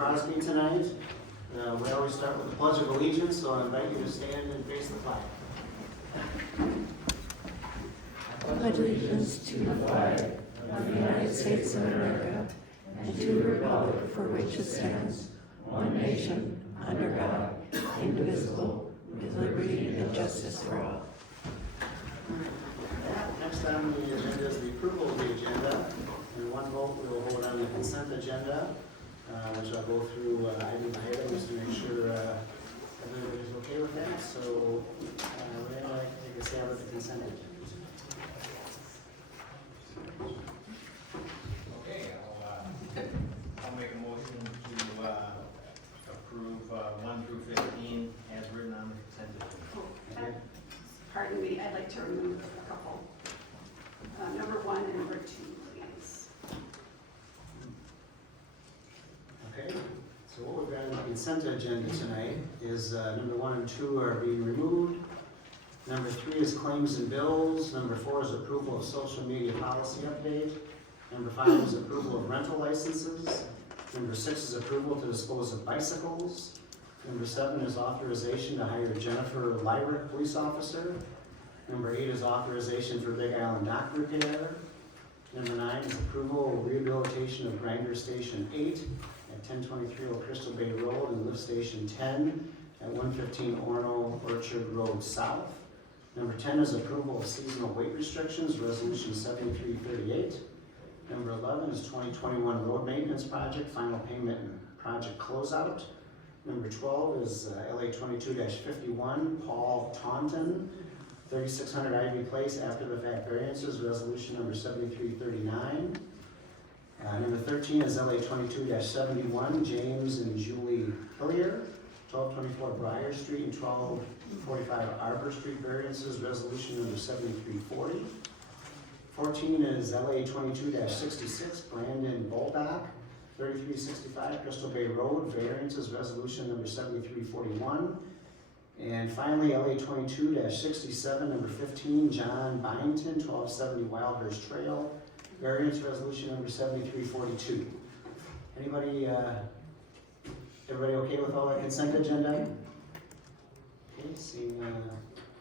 Crosby tonight. We always start with the Pledge of Allegiance, so I invite you to stand and face the flag. I pledge allegiance to the flag of the United States of America and to the republic for which it stands, one nation, under God, indivisible, with liberty and justice for all. Next on the agenda is the approval of the agenda. In one vote, we will vote on the consent agenda, which I'll go through item by item just to make sure everybody's okay with that. So, would anyone like to take a stab at the consent agenda? Okay, I'll make a motion to approve 1 through 15 as written on the consent agenda. Pardon me, I'd like to remove a couple. Number 1 and number 2, please. Okay, so what we've got on the consent agenda tonight is number 1 and 2 are being removed. Number 3 is claims and bills. Number 4 is approval of social media policy update. Number 5 is approval of rental licenses. Number 6 is approval to dispose of bicycles. Number 7 is authorization to hire Jennifer Lyric, police officer. Number 8 is authorization for Big Island dock repair. Number 9 is approval of rehabilitation of Grinder Station 8 at 1023 Old Crystal Bay Road and Lift Station 10 at 115 Orono Orchard Road South. Number 10 is approval of seasonal weight restrictions, resolution 7338. Number 11 is 2021 road maintenance project, final payment and project closeout. Number 12 is LA 22-51, Paul Taunton, 3600 Ivy Place, after the fact variances, resolution number 7339. Number 13 is LA 22-71, James and Julie Hillier, 1224 Briar Street and 1245 Arbor Street variances, resolution number 7340. 14 is LA 22-66, Brandon Boldock, 3365 Crystal Bay Road, variances, resolution number 7341. And finally, LA 22-67, number 15, John Byington, 1270 Wildhurst Trail, variance, resolution number 7342. Anybody, everybody okay with all that consent agenda? Okay, seeing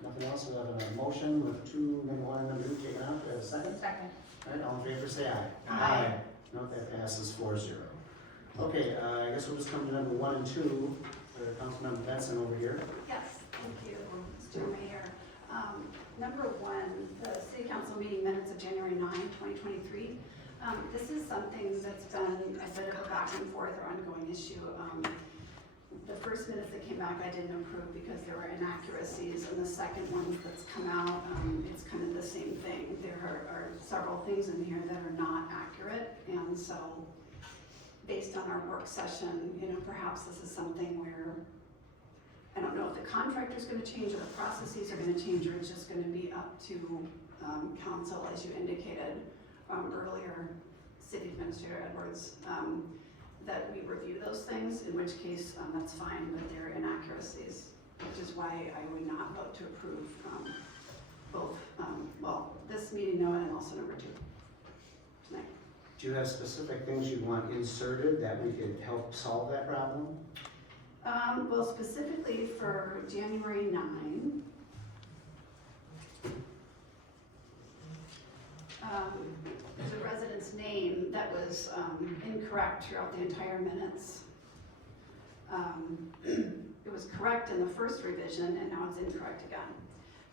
nothing else, we have a motion with number 1 and number 2 taken out. Do I have a second? Second. All right, all in favor, say aye. Aye. No, that passes 4-0. Okay, I guess we'll just come to number 1 and 2, for Councilmember Benson over here. Yes, thank you, Mr. Mayor. Number 1, the City Council meeting minutes of January 9, 2023. This is something that's been a bit of a back and forth or ongoing issue. The first minutes that came back I didn't approve because there were inaccuracies, and the second one that's come out, it's kind of the same thing. There are several things in here that are not accurate, and so based on our work session, perhaps this is something where I don't know if the contractor's going to change or the processes are going to change, or it's just going to be up to council, as you indicated earlier, City Administrator Edwards, that we review those things, in which case that's fine, but there are inaccuracies, which is why I would not vote to approve both, this meeting note and also number 2 tonight. Do you have specific things you want inserted that we could help solve that problem? Well, specifically for January 9, there's a resident's name that was incorrect throughout the entire minutes. It was correct in the first revision, and now it's incorrect again.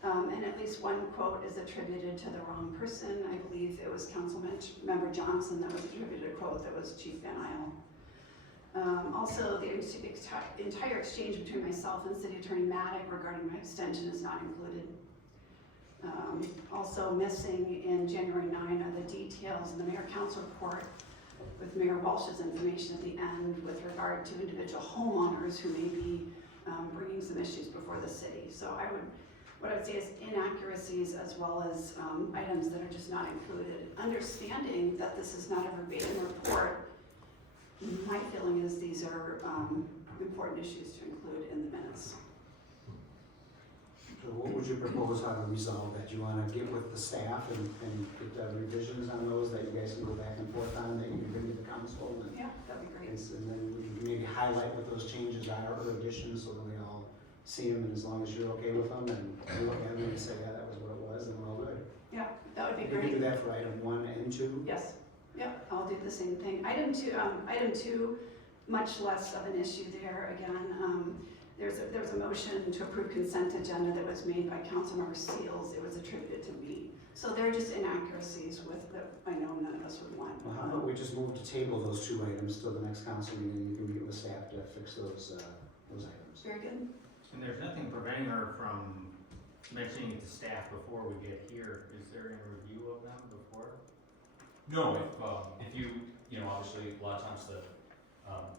And at least one quote is attributed to the wrong person. I believe it was Councilmember Johnson that was attributed a quote that was Chief Van Isle. Also, the entire exchange between myself and City Attorney Maddock regarding my extension is not included. Also missing in January 9 are the details in the Mayor Council report with Mayor Walsh's information at the end with regard to individual homeowners who may be bringing some issues before the city. So what I would say is inaccuracies as well as items that are just not included. Understanding that this is not a verbatim report, my feeling is these are important issues to include in the minutes. So what would you propose how to resolve that? Do you want to get with the staff and get revisions on those that you guys can go back and forth on, that you can bring to the council? And Yeah, that'd be great. and then we can maybe highlight what those changes are or additions, so then we all see them, and as long as you're okay with them, and you look at them and you say, yeah, that was what it was, and we're all good. Yeah, that would be We can great. do that for item 1 and 2. Yes, yep, I'll do the same thing. Item two, much less of an issue there. Again, there was a motion to approve consent agenda that was made by Councilmember Seals. It was attributed to me. So they're just inaccuracies with the, I know none of us would want. Well, how about we just move to table those 2 items till the next council meeting, you can meet with staff to fix those items. Very good. And there's nothing preventing her from mentioning it to staff before we get here. Is there any review of them before? No, if you know, obviously, a lot of times the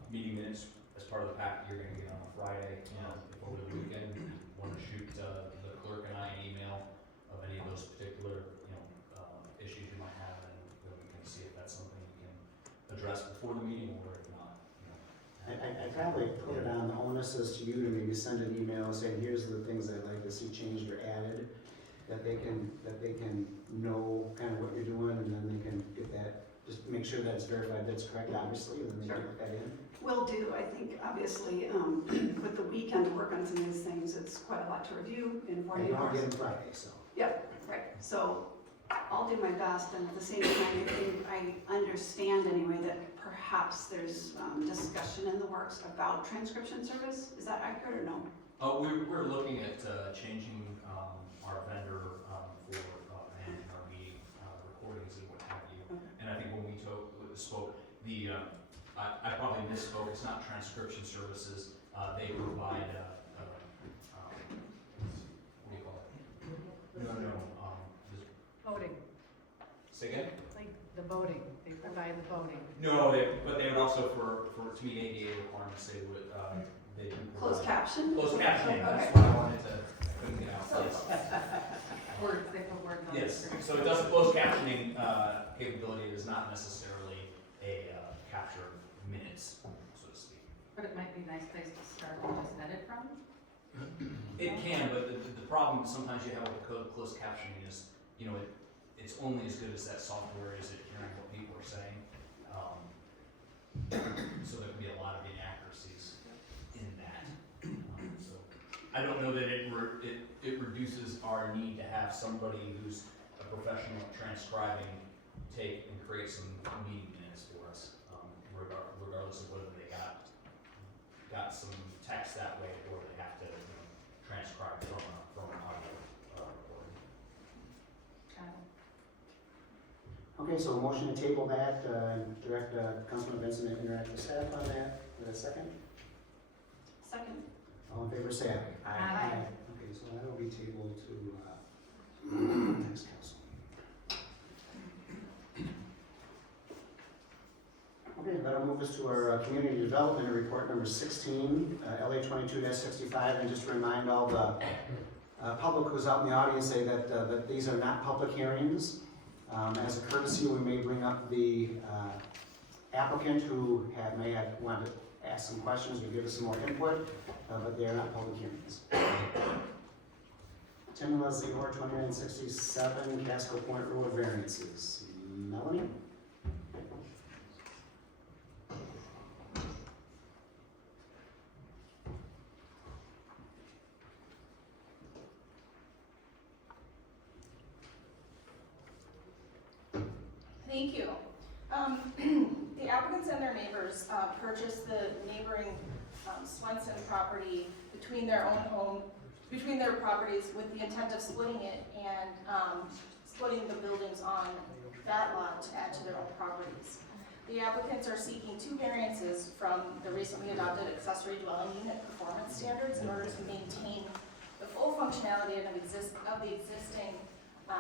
meeting minutes as part of the packet, you're gonna get on a Friday, you know, over the weekend. You want to shoot the clerk and I an email of any of those particular, you know, issues you might have, and then we can see if that's something you can address before the meeting, or if not, you know. I probably put it on the onus as to you to maybe send an email saying, here's the things I'd like to see changed or added, that they can know kind of what you're doing, and then they can get that, just make sure that it's verified, that it's correct, obviously, and then they can put that in. Will do. I think obviously with the weekend to work on some of these things, it's quite a lot to review in 48 And you don't hours. get them Friday, so. Yep, right. So I'll do my best, and at the same time, I think I understand anyway that perhaps there's discussion in the works about transcription service. Is that accurate or no? We're looking at changing our vendor for managing our meeting recordings and what have you. Okay. And I think when we spoke, I probably misspoke, it's not transcription services, they provide, what do you call it? No, Voting, say again? like the voting, they provide the voting. No, but they would also, to meet ADA requirements, they would, they do Closed provide. caption? Closed captioning, that's Okay. what I wanted to, I couldn't get out, yes. Words, they put words on the Yes, screen. so it does a closed captioning capability, it is not necessarily a capture minutes, so to speak. But it might be a nice place to start and just edit from. It can, but the problem sometimes you have with closed captioning is, you know, it's only as good as that software is at hearing what people are saying. So there can be a lot of inaccuracies in that. So I don't know that it reduces our need to have somebody who's a professional at transcribing take and create some meeting minutes for us, regardless of whether they got some text that way or they have to, you know, transcribe from an audio recording. Okay, so a motion to table that, direct Councilman Benson to interact with staff on that. Is that a second? Second. All in favor, say aye. Aye. Okay, so that will be tabled to next council. Okay, that'll move us to our community development report number 16, LA 22-65, and just to remind all the public who's out in the audience say that these are not public hearings. As a courtesy, we may bring up the applicant who may have wanted to ask some questions or give us some more input, but they are not public hearings. Tim and Leslie Orr, 2967 Casco Point Road variances. Melanie? Thank you. The applicants and their neighbors purchased the neighboring Swenson property between their properties with the intent of splitting it and splitting the buildings on that lot to add to their own properties. The applicants are seeking 2 variances from the recently adopted accessory dwelling unit performance standards in order to maintain the full functionality of the existing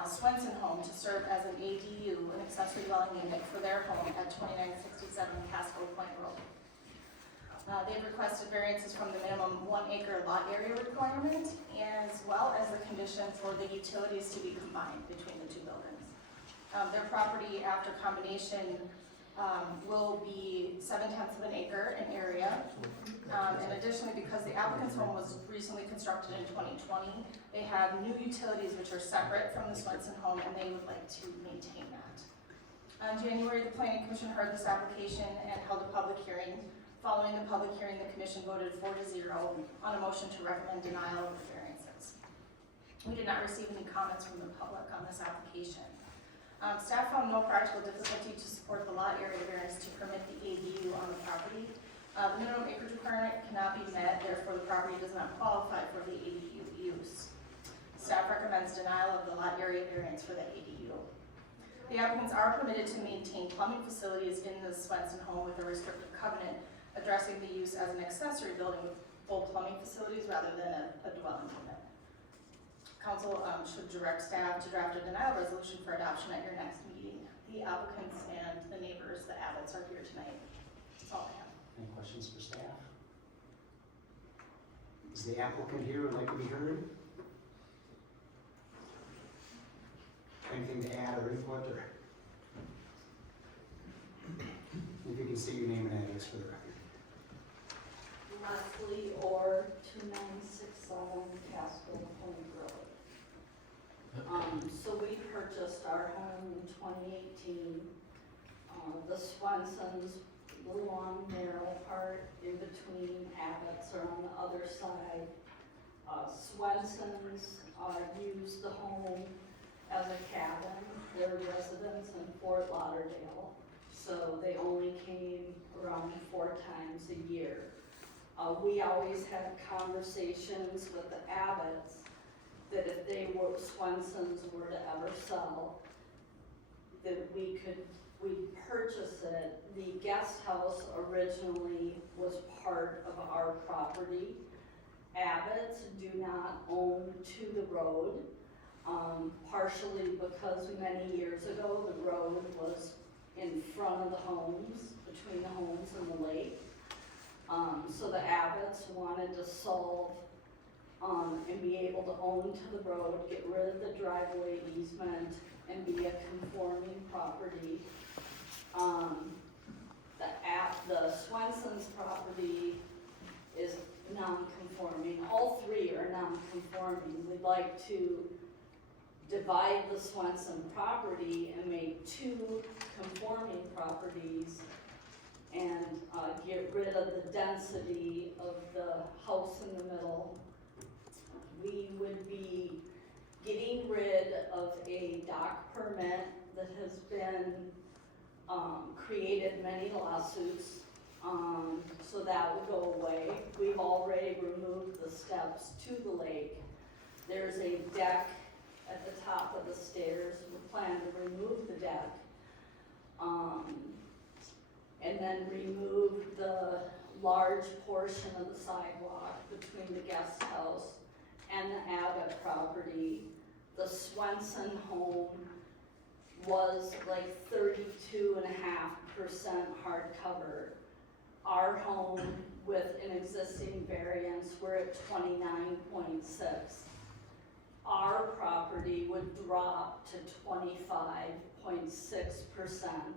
Swenson home to serve as an ADU, an accessory dwelling unit, for their home at 2967 Casco Point Road. They've requested variances from the minimum 1 acre lot area requirement, as well as the condition for the utilities to be combined between the 2 buildings. Their property after combination will be 0.7 of an acre in area. And additionally, because the applicant's home was recently constructed in 2020, they have new utilities which are separate from the Swenson home, and they would like to maintain that. In January, the Planning Commission heard this application and held a public hearing. Following the public hearing, the commission voted 4-0 on a motion to recommend denial of the variances. We did not receive any comments from the public on this application. Staff found no practical difficulty to support the lot area variance to permit the ADU on the property. The minimum acreage requirement cannot be met, therefore the property does not qualify for the ADU use. Staff recommends denial of the lot area variance for the ADU. The applicants are permitted to maintain plumbing facilities in the Swenson home with a restrictive covenant addressing the use as an accessory building with full plumbing facilities rather than a dwelling unit. Council should direct staff to draft a denial resolution for adoption at your next meeting. The applicants and the neighbors, the Abbotts, are here tonight. That's all I have. Any questions for staff? Is the applicant here would like to be heard? Anything to add or input, or? If you can say your name and address for the record. Leslie Orr, 2967 Castle Point Road. So we purchased our home in 2018. The Swensons, the long narrow part in between Abbott's are on the other side. Swensons use the home as a cabin. They're residents in Fort Lauderdale, so they only came around 4 times a year. We always had conversations with the Abbotts that if they were, Swensons were to ever sell, that we'd purchase it. The guest house originally was part of our property. Abbotts do not own to the road, partially because many years ago the road was in front of the homes, between the homes and the lake. So the Abbotts wanted to solve and be able to own to the road, get rid of the driveway easement, and be a conforming property. The Swenson's property is non-conforming. All 3 are non-conforming. We'd like to divide the Swenson property and make 2 conforming properties and get rid of the density of the house in the middle. We would be getting rid of a dock permit that has been created many lawsuits, so that would go away. We've already removed the steps to the lake. There's a deck at the top of the stairs. We plan to remove the deck. And then remove the large portion of the sidewalk between the guest house and the Abbott property. The Swenson home was like 32.5% hardcover. Our home with an existing variance, we're at 29.6. Our property would drop to 25.6%.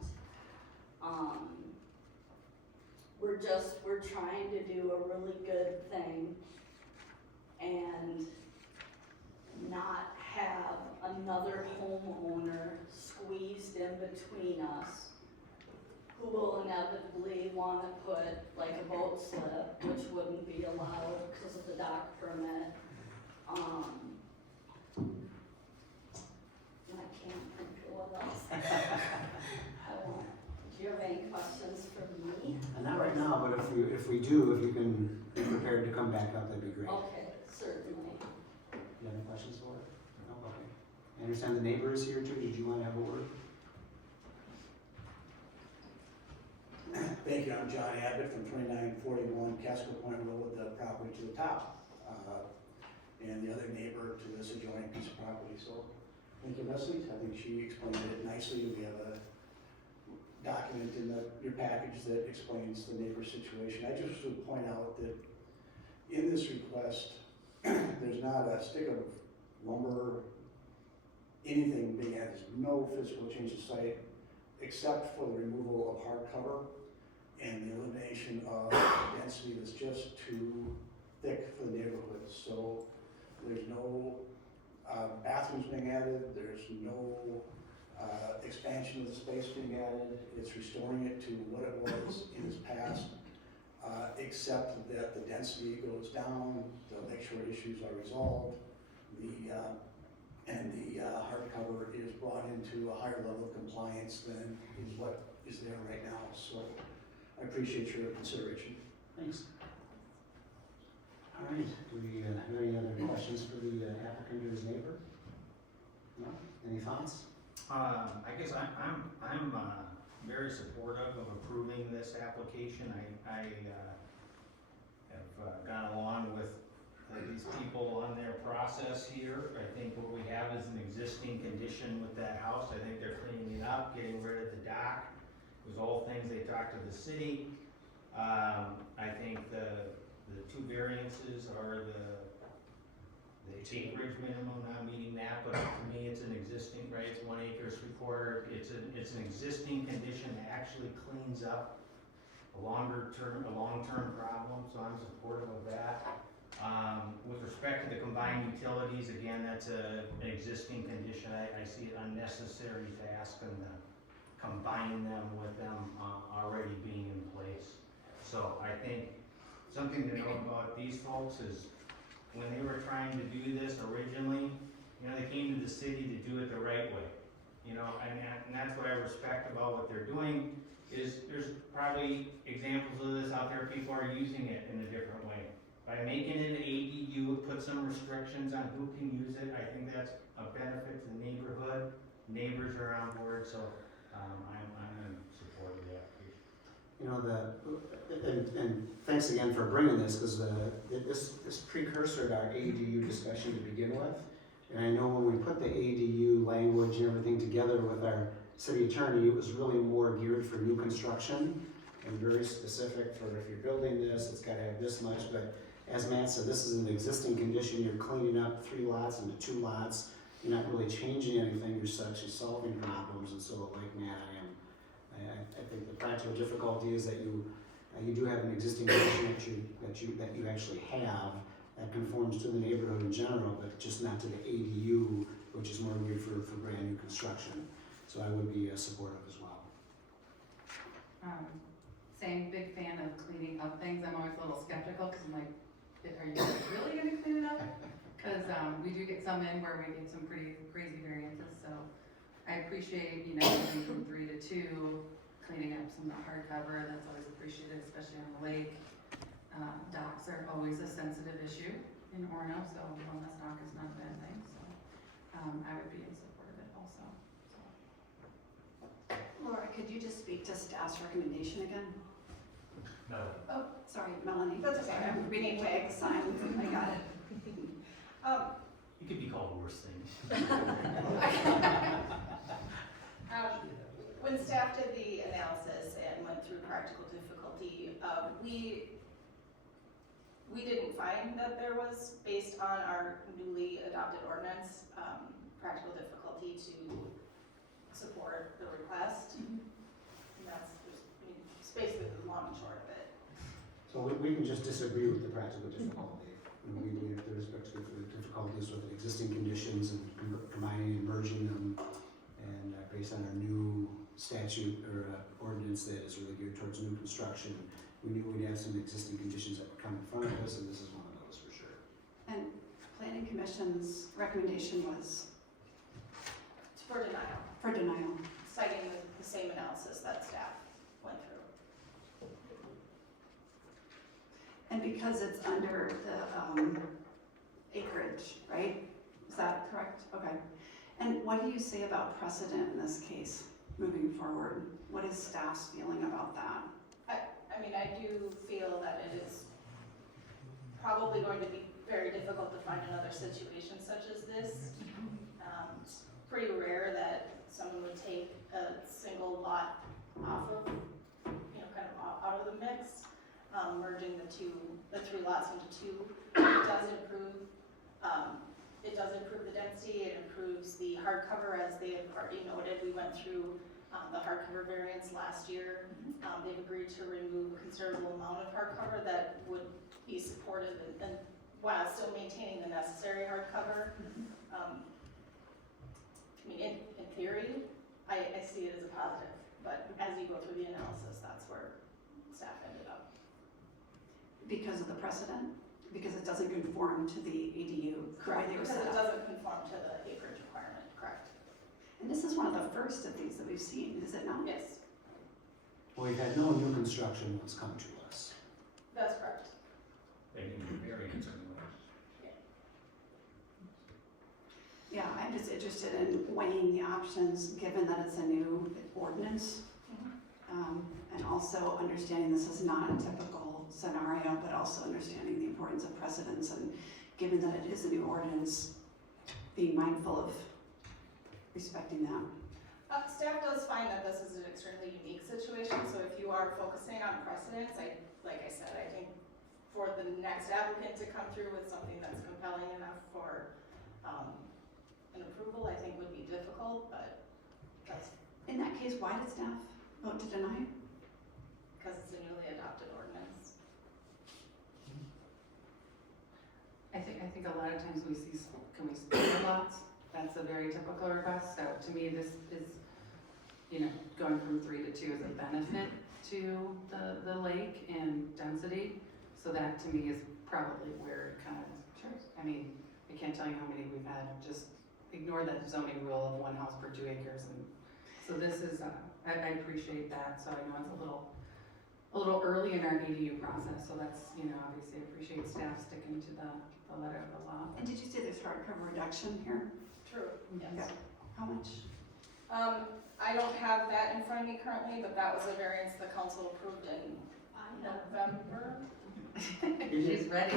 We're trying to do a really good thing and not have another homeowner squeezed in between us who will inevitably want to put like a boat slip, which wouldn't be allowed because of the dock permit. I can't think of what else. Do you have any questions for me? Not right now, but if we do, if you can be prepared to come back up, that'd be great. Okay, certainly. You have any questions for it? No, okay. I understand the neighbor is here too. Did you want to have a word? Thank you. I'm John Abbott from 2941 Casco Point Road, the property to the top, and the other neighbor to this adjoining piece of property. So, thank you, Leslie. I think she explained it nicely. We have a document in your package that explains the neighbor situation. I just would point out that in this request, there's not a stick of lumber, anything being added. There's no physical change to site except for the removal of hardcover and the elimination of density that's just too thick for the neighborhood. So there's no bathrooms being added, there's no expansion of the space being added. It's restoring it to what it was in its past. accept that the density goes down, they'll make sure issues are resolved, and the hardcover is brought into a higher level of compliance than is what is there right now. So I appreciate your consideration. Thanks. All right, do we have any other questions for the applicant or his neighbor? No? Any thoughts? I guess I'm very supportive of approving this application. I have gone along with these people on their process here. I think what we have is an existing condition with that house. I think they're cleaning it up, getting rid of the dock. It was all things they talked to the city. I think the two variances are the acreage minimum, not meeting that, but to me, it's an existing, right, it's 1 acre, 3/4, it's an existing condition that actually cleans up a long-term problem, so I'm supportive of that. With respect to the combined utilities, again, that's an existing condition, I see it unnecessary to ask them to combine them with them already being in place. So I think something to know about these folks is when they were trying to do this originally, they came to the city to do it the right way. And that's what I respect about what they're doing, is there's probably examples of this out there, people are using it in a different way. By making it an ADU, it puts some restrictions on who can use it, I think that's a benefit to the neighborhood, neighbors are on board, so I'm in support of the application. And thanks again for bringing this, because this precursor to our ADU discussion to begin with. And I know when we put the ADU language and everything together with our city attorney, it was really more geared for new construction and very specific for if you're building this, it's gotta have this much. But as Matt said, this is an existing condition, you're cleaning up 3 lots into 2 lots. You're not really changing anything, you're actually solving problems. And so like Matt, I think the practical difficulty is that you do have an existing condition that you actually have that conforms to the neighborhood in general, but just not to the ADU, which is more geared for brand new construction. So I would be supportive as well. Same big fan of cleaning up things. I'm always a little skeptical because I'm like, are you guys really gonna clean it up? Because we do get some in where we get some pretty crazy variances. So I appreciate, moving from 3 to 2, cleaning up some of the hardcover. That's always appreciated, especially on the lake. Docks are always a sensitive issue in Orono, so one less dock is not a bad thing. So I would be in support of it also. So. Laura, could you just speak to staff's recommendation again? No. Oh, sorry, Melanie. That's okay. I'm reading tag signs. I got it. You could be called worse things. When staff did the analysis and went through practical difficulty, we didn't find that there was, based on our newly adopted ordinance, practical difficulty to support the request. And that's just basically the long and short of it. So we can just disagree with the practical difficulty. And we believe that there's practical difficulties with existing conditions and combining and merging them, and based on our new statute or ordinance that is really geared towards new construction, we knew we'd have some existing conditions that would come in front of us, and this is one of those for sure. And Planning Commission's recommendation was For denial, for denial. citing the same analysis that staff went through. And because it's under the acreage, right? Is that correct? Okay. And what do you say about precedent in this case, moving forward? What is staff's feeling about that? I do feel that it is probably going to be very difficult to find another situation such as this. It's pretty rare that someone would take a single lot off of, kind of out of the mix. Merging the 3 lots into 2, it does improve the density, it improves the hardcover, as they have already noted. We went through the hardcover variance last year. They've agreed to remove a considerable amount of hardcover that would be supportive and while still maintaining the necessary hardcover. In theory, I see it as a positive, but as you go through the analysis, that's where staff ended up. Because of the precedent? Because it doesn't conform to the ADU, the way Correct, they were because set it up? doesn't conform to the acreage requirement, correct? And this is one of the first of these that we've seen, is it not? Yes, We've had no new construction that's come to us. that's correct. They need a variance anyway. Yeah, I'm just interested in weighing the options, given that it's a new ordinance. And also understanding this is not a typical scenario, but also understanding the importance of precedents, and given that it is a new ordinance, being mindful of respecting that. Staff does find that this is an extremely unique situation, so if you are focusing on precedents, like I said, I think for the next applicant to come through with something that's compelling enough for, an approval, I think would be difficult, but that's In that case, why did staff vote to deny? because it's a newly adopted ordinance. I think a lot of times we see, can we split lots? That's a very typical request, so to me, this is, going from 3 to 2 is a benefit to the lake and density, so that to me is probably where it kind of, sure, I mean, I can't tell you how many we've had, just ignore that zoning rule of 1 house per 2 acres, and so this is, I appreciate that, so I know it's a little early in our ADU process, so that's, obviously I appreciate staff sticking to the letter of the law. And did you say there's hardcover reduction here? True, yes. How much? I don't have that in front of me currently, but that was a variance the council approved in November. She's ready.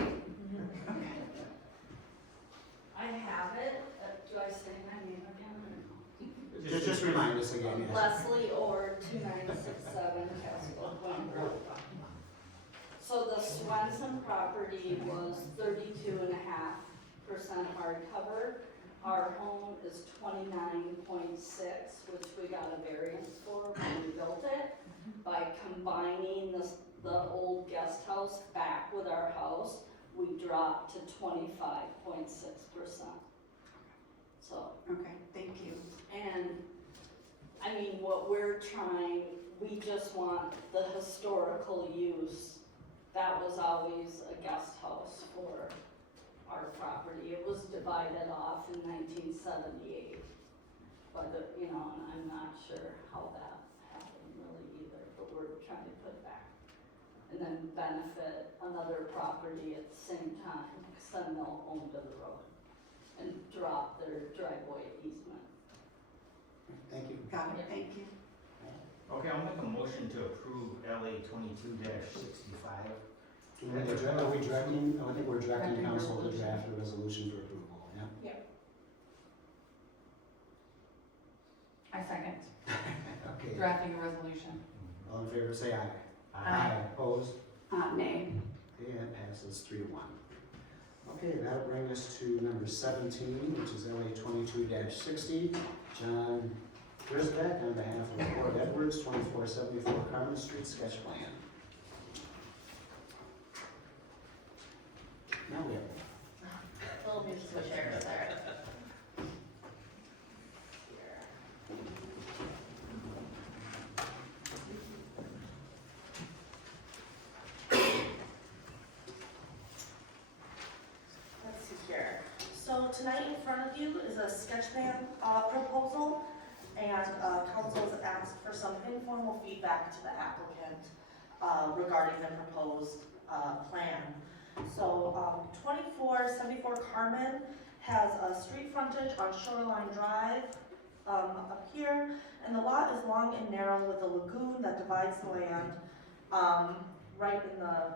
I have it, do I say my name again? Just remind us again. yes. Leslie Orr, 2967 Castle Point Road. So the Swenson property was 32.5% hardcover. Our home is 29.6, which we got a variance for when we built it. By combining the old guest house back with our house, we dropped to 25.6%. So. Okay, thank you. And, I mean, what we're trying, we just want the historical use. That was always a guest house for our property. It was divided off in 1978. But, and I'm not sure how that happened really either, but we're trying to put it back. And then benefit another property at the same time, because then they'll own to the road and drop their driveway easement. Thank you. Got it, thank you. Okay, I'll make a motion to approve LA 22-65. Are we directing, I think we're directing Drafting council to resolution. draft a resolution for approval, yeah? I second, Okay, drafting a resolution. all in favor, say aye. Aye. Opposed? Nay. Okay, that passes 3 to 1. Okay, that'll bring us to number 17, which is LA 22-60. John Grisbeck on behalf of Fort Edwards, 2474 Carmen Street, sketch plan. Now we have Little musical chairs there. Let's see here. So tonight in front of you is a sketch plan proposal, and council has asked for some informal feedback to the applicant regarding the proposed plan. So 2474 Carmen has a street frontage on Shoreline Drive up here, and the lot is long and narrow with a lagoon that divides the land right in the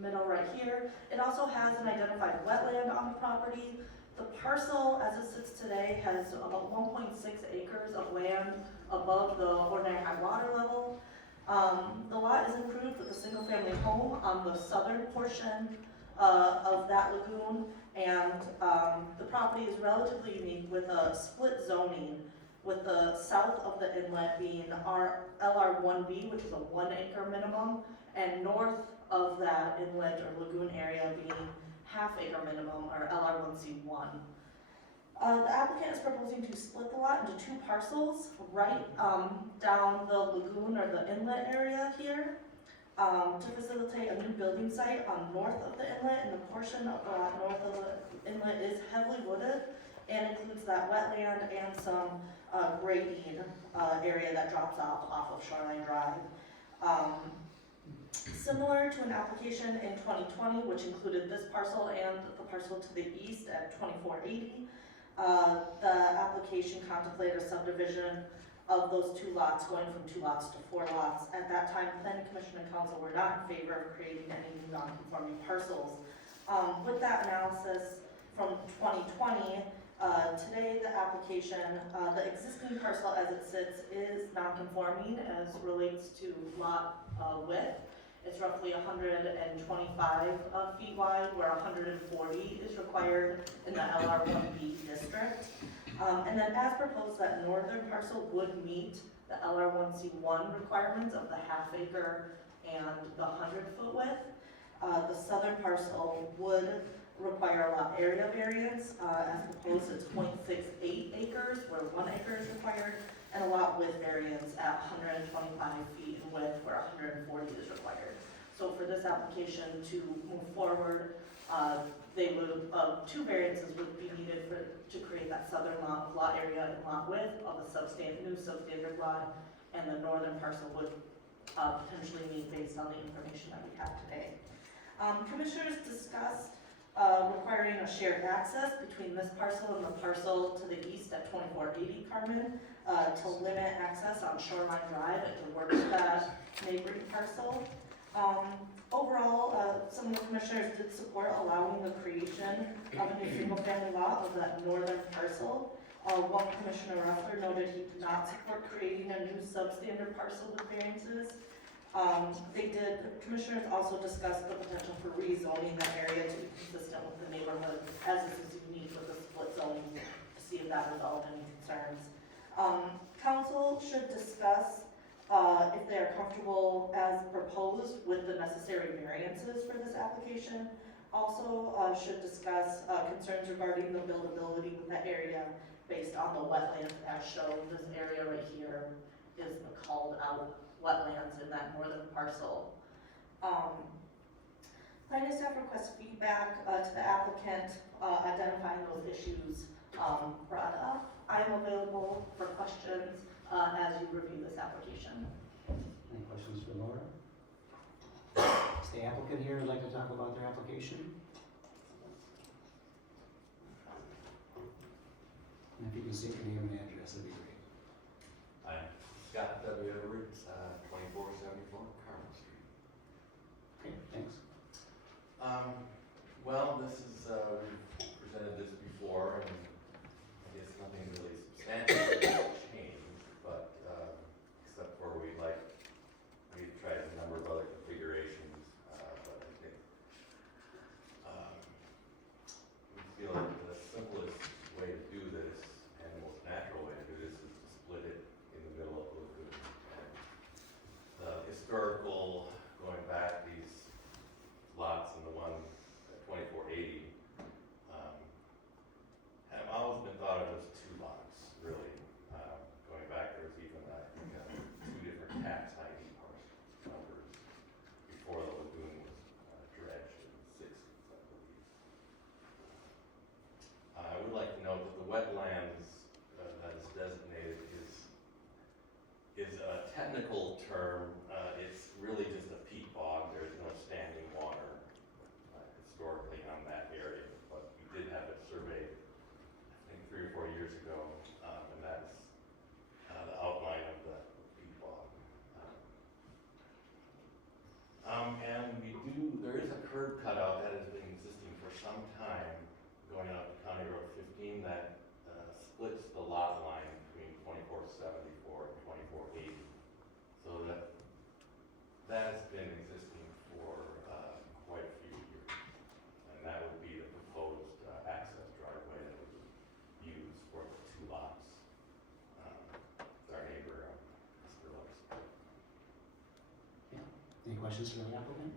middle right here. It also has an identified wetland on the property. The parcel, as it sits today, has about 1.6 acres of land above the ordinary high water level. The lot is improved with a single-family home on the southern portion of that lagoon, and the property is relatively unique with a split zoning, with the south of the inlet being LR1B, which is a 1 acre minimum, and north of that inlet or lagoon area being half-acre minimum, or LR1C1. The applicant is proposing to split the lot into 2 parcels right down the lagoon or the inlet area here. to facilitate a new building site on north of the inlet, and the portion of the lot north of the inlet is heavily wooded and includes that wetland and some grading area that drops off of Shoreline Drive. Similar to an application in 2020, which included this parcel and the parcel to the east at 2480, the application contemplated a subdivision of those two lots, going from 2 lots to 4 lots. At that time, Planning Commission and Council were not in favor of creating any new non-conforming parcels. With that analysis from 2020, today the application, the existing parcel as it sits is non-conforming as relates to lot width. It's roughly 125 feet wide, where 140 is required in the LR1B district. And then as proposed, that northern parcel would meet the LR1C1 requirements of the half acre and the 100-foot width. The southern parcel would require a lot area variance. As proposed, it's 0.68 acres, where 1 acre is required, and a lot width variance at 125 feet in width, where 140 is required. So for this application to move forward, they would, 2 variances would be needed to create that southern lot area and lot width of a new substandard lot, and the northern parcel would potentially meet based on the information that we have today. Commissioners discussed requiring a shared access between this parcel and the parcel to the east at 2480 Carmen to limit access on Shoreline Drive and to work with that neighboring parcel. Overall, some of the commissioners did support allowing the creation of a new single-family lot of that northern parcel. One commissioner, Ruffler, noted he did not support creating a new substandard parcel with variances. Commissioners also discussed the potential for rezoning the area to be consistent with the neighborhood, as this is unique with the split zoning, to see if that resolved any concerns. Council should discuss if they are comfortable as proposed with the necessary variances for this application. Also should discuss concerns regarding the buildability with the area based on the wetlands as shown. This area right here is the called out wetlands in that northern parcel. Planning staff requests feedback to the applicant identifying those issues brought up. I am available for questions as you review this application. Any questions for Laura? Is the applicant here who'd like to talk about their application? And if you can state your name and address, that'd be great. I'm Scott W. Edwards, 2474 Carmen Street. Okay, thanks. Well, this is, we've presented this before, and I guess nothing really substantial changed, but except for we've tried a number of other configurations, but I think we feel like the simplest way to do this and the most natural way to do this is to split it in the middle of the lagoon. And the historical, going back these lots and the one at 2480, have always been thought of as 2 lots, really. Going back, there was even, I think, 2 different tax ID parcel numbers before the lagoon was dredged in the 60s, I believe. I would like to note that the wetlands that is designated is a technical term. It's really just a peat bog. There's no standing water historically on that area, but we did have it surveyed, I think 3 or 4 years ago, and that's the outline of the peat bog. And there is a curb cutout that has been existing for some time, going up to County Road 15, that splits the lot line between 2474 and 2480. So that has been existing for quite a few years. And that would be the proposed access driveway that would be used for the 2 lots. Our neighbor, Mr. Lewis. Any questions for the applicant?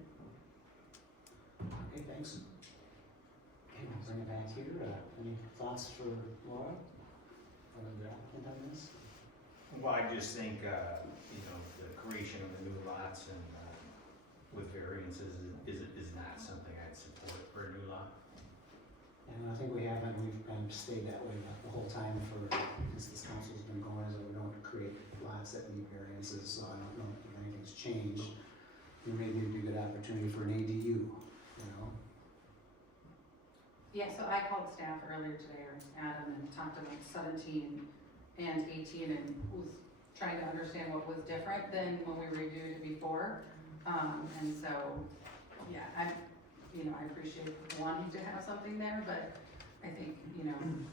Okay, thanks. Okay, we'll bring it back here. Any thoughts for Laura, or the applicant on this? Well, I just think, the creation of the new lots and with variances is not something I'd support for a new lot. And I think we've stayed that way the whole time since this council's been going, is that we don't create lots that need variances, so I don't know if anything's changed. Maybe it'd be a good opportunity for an ADU, you know? Yeah, so I called staff earlier today, or Adam, and talked about 17 and 18 and was trying to understand what was different than when we reviewed it before. And so, yeah, I appreciate wanting to have something there, but I think,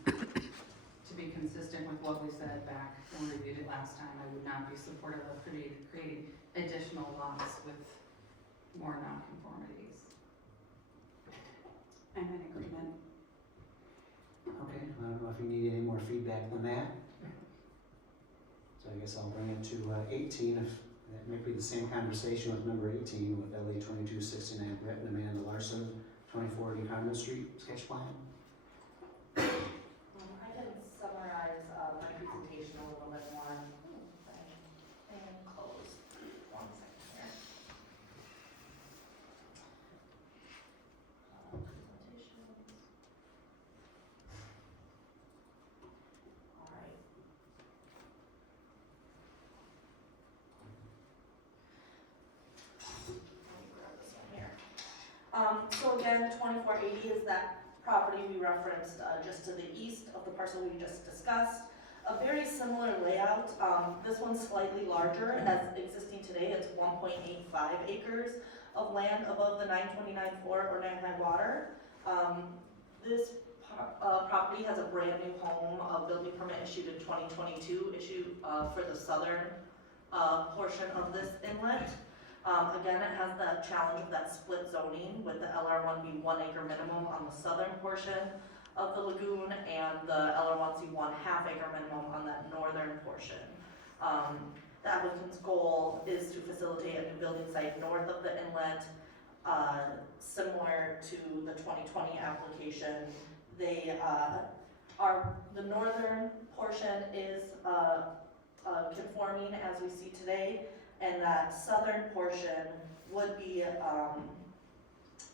to be consistent with what we said back when we reviewed it last time, I would not be supportive of creating additional lots with more nonconformities. I'm in agreement. Okay, I don't know if you need any more feedback than that. So I guess I'll bring it to 18, if that might be the same conversation with number 18 with LA 2269 Brett and Amanda Larson, 2480 Carmen Street sketch plan. I can summarize my presentation a little bit more. And close. 1 second here. Presentations. All right. Let me grab this one here. So again, 2480 is that property we referenced just to the east of the parcel we just discussed. A very similar layout. This one's slightly larger as existing today. It's 1.85 acres of land above the 929.4 or 99 water. This property has a brand new home, a building permit issued in 2022, issued for the southern portion of this inlet. Again, it has the challenge of that split zoning with the LR1 being 1 acre minimum on the southern portion of the lagoon and the LR1C 1/2 acre minimum on that northern portion. The applicant's goal is to facilitate a new building site north of the inlet, similar to the 2020 application. The northern portion is conforming as we see today, and that southern portion would be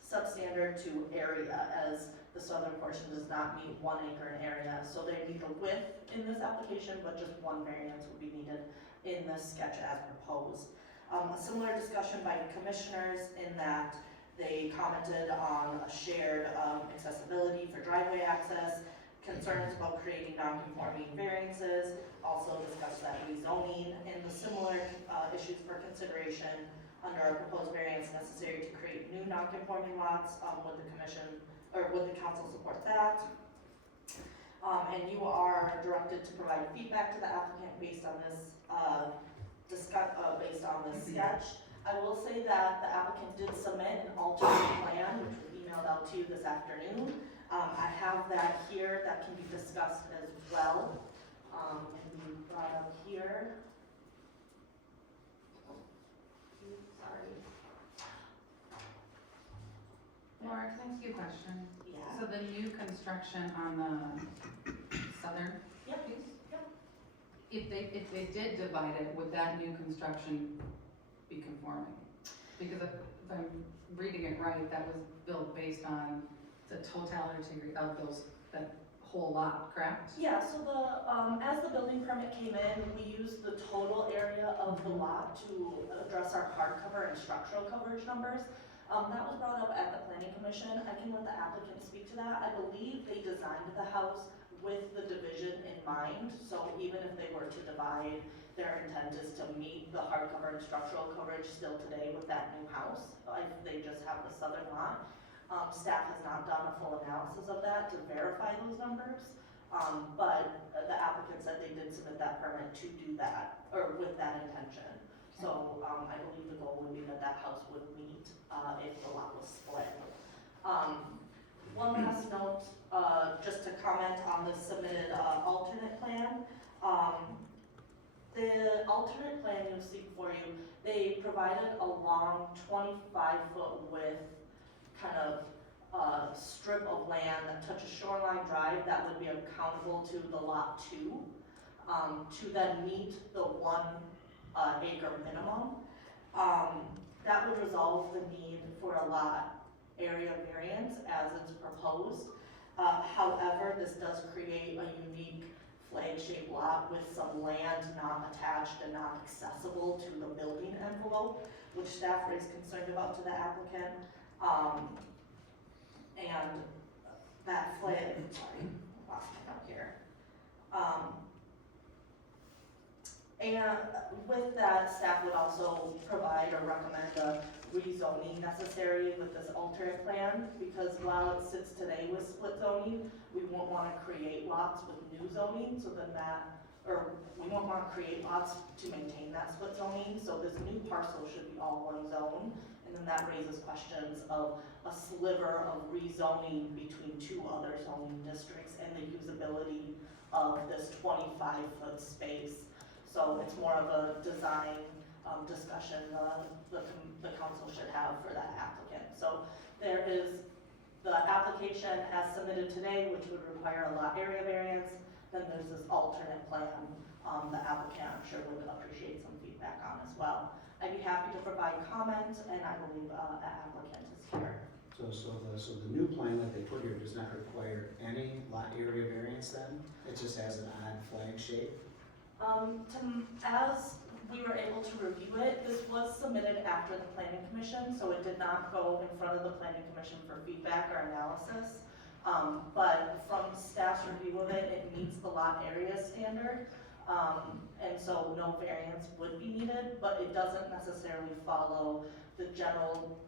substandard to area, as the southern portion does not meet 1 acre in area. So they meet the width in this application, but just one variance would be needed in this sketch as proposed. A similar discussion by commissioners in that they commented on a shared accessibility for driveway access, concerns about creating non-conforming variances, also discussed that rezoning and the similar issues for consideration under a proposed variance necessary to create new non-conforming lots. Would the commission, or would the council support that? And you are directed to provide feedback to the applicant based on this sketch. I will say that the applicant did submit an alternate plan, which was emailed out to you this afternoon. I have that here that can be discussed as well. Can be brought up here. Sorry. Laura, can I ask you a question? Yeah. So the new construction on the southern Yep. piece? Yep. If they did divide it, would that new construction be conforming? Because if I'm reading it right, that was built based on the totality of that whole lot, correct? Yeah, so as the building permit came in, we used the total area of the lot to address our hardcover and structural coverage numbers. That was brought up at the planning commission. I can let the applicant speak to that. I believe they designed the house with the division in mind, so even if they were to divide, their intent is to meet the hardcover and structural coverage still today with that new house. They just have the southern lot. Staff has not done a full analysis of that to verify those numbers, but the applicant said they did submit that permit to do that, or with that intention. So I believe the goal would be that that house would meet if the lot was split. One last note, just to comment on the submitted alternate plan. The alternate plan you'll see before you, they provided a long 25-foot width kind of strip of land that touches Shoreline Drive that would be accountable to the lot 2 to then meet the 1 acre minimum. That would resolve the need for a lot area variance as it's proposed. However, this does create a unique flag-shaped lot with some land not attached and not accessible to the building envelope, which staff raised concern about to the applicant. And that flag, sorry, lost my note here. And with that, staff would also provide or recommend a rezoning necessary with this alternate plan, because while it sits today with split zoning, we won't want to create lots with new zoning, so then that, or we won't want to create lots to maintain that split zoning, so this new parcel should be all one zone, and then that raises questions of a sliver of rezoning between two other zoning districts and the usability of this 25-foot space. So it's more of a design discussion the council should have for that applicant. So there is the application as submitted today, which would require a lot area variance. Then there's this alternate plan the applicant, I'm sure, would appreciate some feedback on as well. I'd be happy to provide comment, and I believe the applicant is here. So the new plan that they put here does not require any lot area variance then? It just has an odd flag shape? As we were able to review it, this was submitted after the planning commission, so it did not go in front of the planning commission for feedback or analysis. But from staff's review of it, it meets the lot area standard. And so no variance would be needed, but it doesn't necessarily follow the general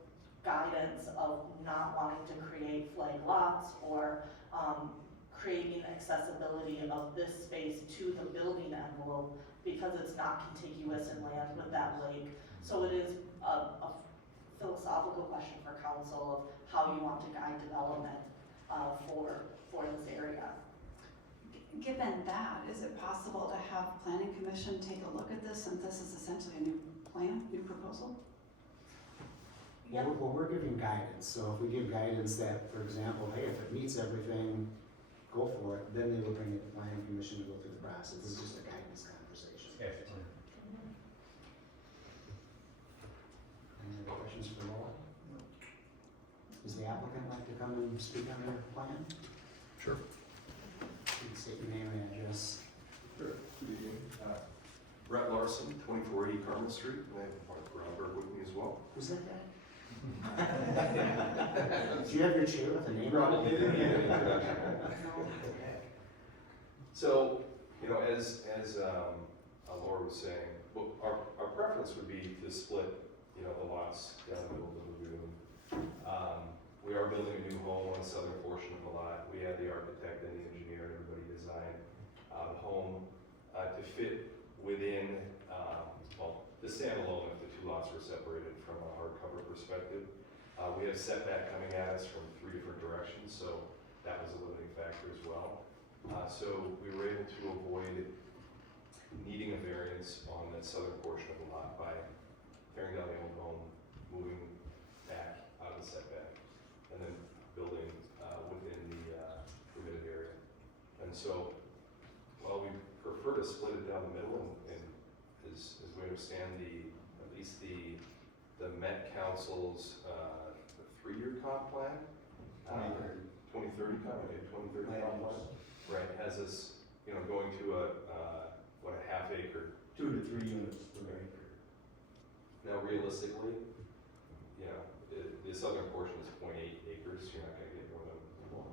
guidance of not wanting to create flag lots or creating accessibility of this space to the building envelope because it's not contiguous in land with that lake. So it is a philosophical question for council of how you want to guide development for this area. Given that, is it possible to have planning commission take a look at this, since this is essentially a new plan, new proposal? Yep. Well, we're giving guidance, so if we give guidance that, for example, hey, if it meets everything, go for it, then they will bring it to planning commission to go through the process. This is just a guidance conversation. Any other questions for Laura? Does the applicant like to come and speak on their plan? Sure. You can state your name and address. Sure. Good evening. Brett Larson, 2480 Carmel Street, and I have Mark Brownberg with me as well. Who's that guy? Do you have your chair with a name on it? Okay. So, you know, as Laura was saying, well, our preference would be to split, you know, the lots down the middle of the lagoon. We are building a new home on the southern portion of the lot. We had the architect and the engineer and everybody design the home to fit within, well, the standalone if the two lots were separated from a hardcover perspective. We have setback coming at us from 3 different directions, so that was a limiting factor as well. So we were able to avoid needing a variance on that southern portion of the lot by tearing down the old home, moving back out of the setback, and then building within the permitted area. And so, while we prefer to split it down the middle, and as we understand at least the Met Council's 3-year comp plan, 2030 comp, okay, 2030 comp plan, right, has us, you know, going to a half acre. 2 to 3 units per acre. Now realistically, you know, the southern portion is 0.8 acres, you're not gonna get more than one,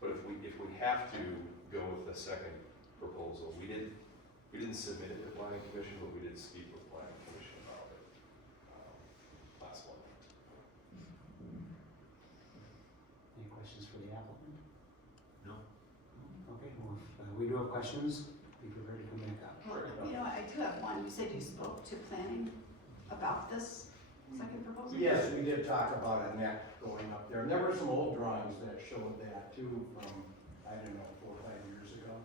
but if we have to go with the second proposal, we didn't submit it to planning commission, but we did speak with planning commission about it last month. Any questions for the applicant? No. Okay, well, if we do have questions, be prepared to come back up. You know, I do have one. You said you spoke to planning about this second proposal? Yes, we did talk about a net going up there, and there were some old drawings that showed that too from, I don't know, 4 or 5 years ago.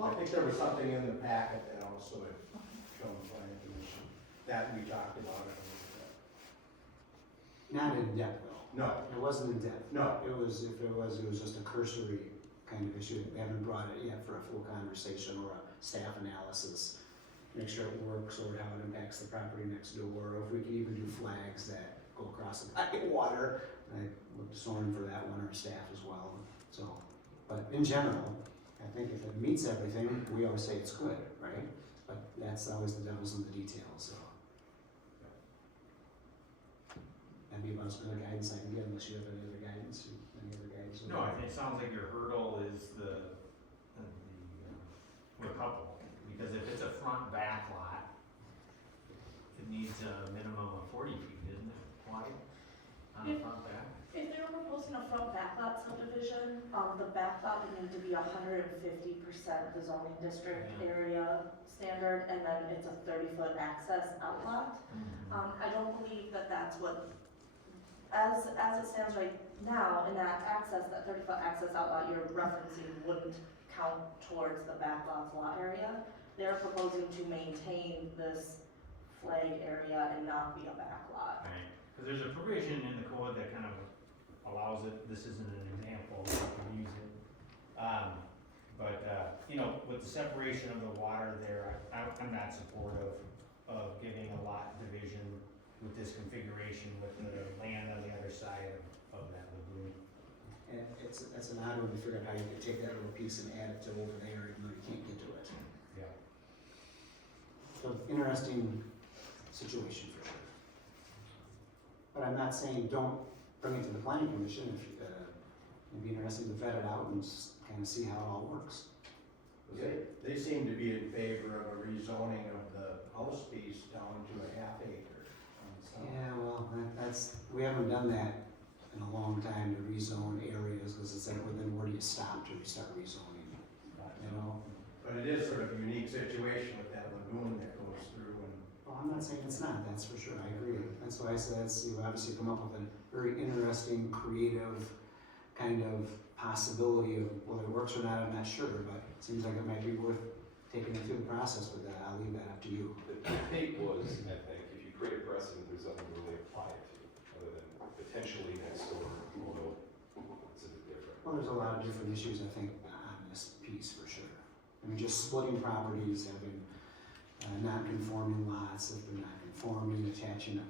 I think there was something in the packet that also had shown the planning commission, that we talked about it a little bit. Not in depth though. No. It wasn't in depth. No. It was, if it was just a cursory kind of issue. We haven't brought it yet for a full conversation or a staff analysis. make sure it works or how it impacts the property next door, or if we can even do flags that go across the body of water. I looked to Soren for that one, or staff as well, so, but in general, I think if it meets everything, we always say it's good, right? But that's always the devil's in the details, so. That'd be about as good a guidance I can give, unless you have any other guidance. No, I think it sounds like your hurdle is the couple, because if it's a front back lot, it needs a minimum of 40 feet, isn't it, wide, on the front back? If they were proposing a front backlot subdivision, the backlot would need to be 150% the zoning district Yeah. area standard, and then it's a 30-foot access outlot. I don't believe that that's what, as it stands right now, in that access, that 30-foot access outlot you're referencing wouldn't count towards the backlot's lot area. They're proposing to maintain this flag area and not be a backlot. Right, because there's a provision in the code that kind of allows it, this isn't an example, but I can use it. You know, with the separation of the water there, I'm not supportive of giving a lot division with this configuration with the land on the other side of that lagoon. And it's an odd one to figure out how you could take that little piece and add it to over there, even though you can't get to it. Yeah. So, interesting situation for sure. But I'm not saying don't bring it to the planning commission, if, it'd be interesting to vet it out and kind of see how it all works. They seem to be in favor of a rezoning of the house piece down to a half acre. Yeah, well, we haven't done that in a long time to rezone areas, because it's like, well, then where do you stop to start rezoning, you know? But it is sort of a unique situation with that lagoon that goes through and. Well, I'm not saying it's not, that's for sure, I agree. That's why I said, you obviously come up with a very interesting, creative kind of possibility of whether it works or not, I'm not sure, but it seems like it might be worth taking it through the process, but I'll leave that up to you. The take was, I think, if you create a precedent, there's nothing to really apply it to, other than potentially next door, although it's a bit different. Well, there's a lot of different issues, I think, on this piece for sure. I mean, just splitting properties, having non-conforming lots, if they're not conforming, attaching a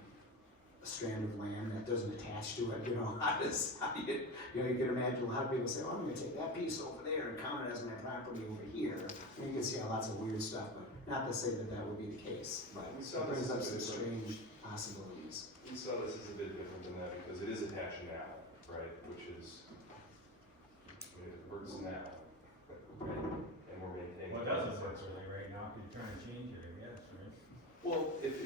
strand of land that doesn't attach to it, you know, you can imagine a lot of people say, oh, I'm gonna take that piece over there and count it as my property over here. And you can see lots of weird stuff, but not to say that that would be the case, but it brings up some strange possibilities. We saw this as a bit different than that because it is attached now, right, which is, I mean, it works now, right, and we're maintaining. Well, it doesn't work really right now, because you're trying to change it, I guess, right? Well, if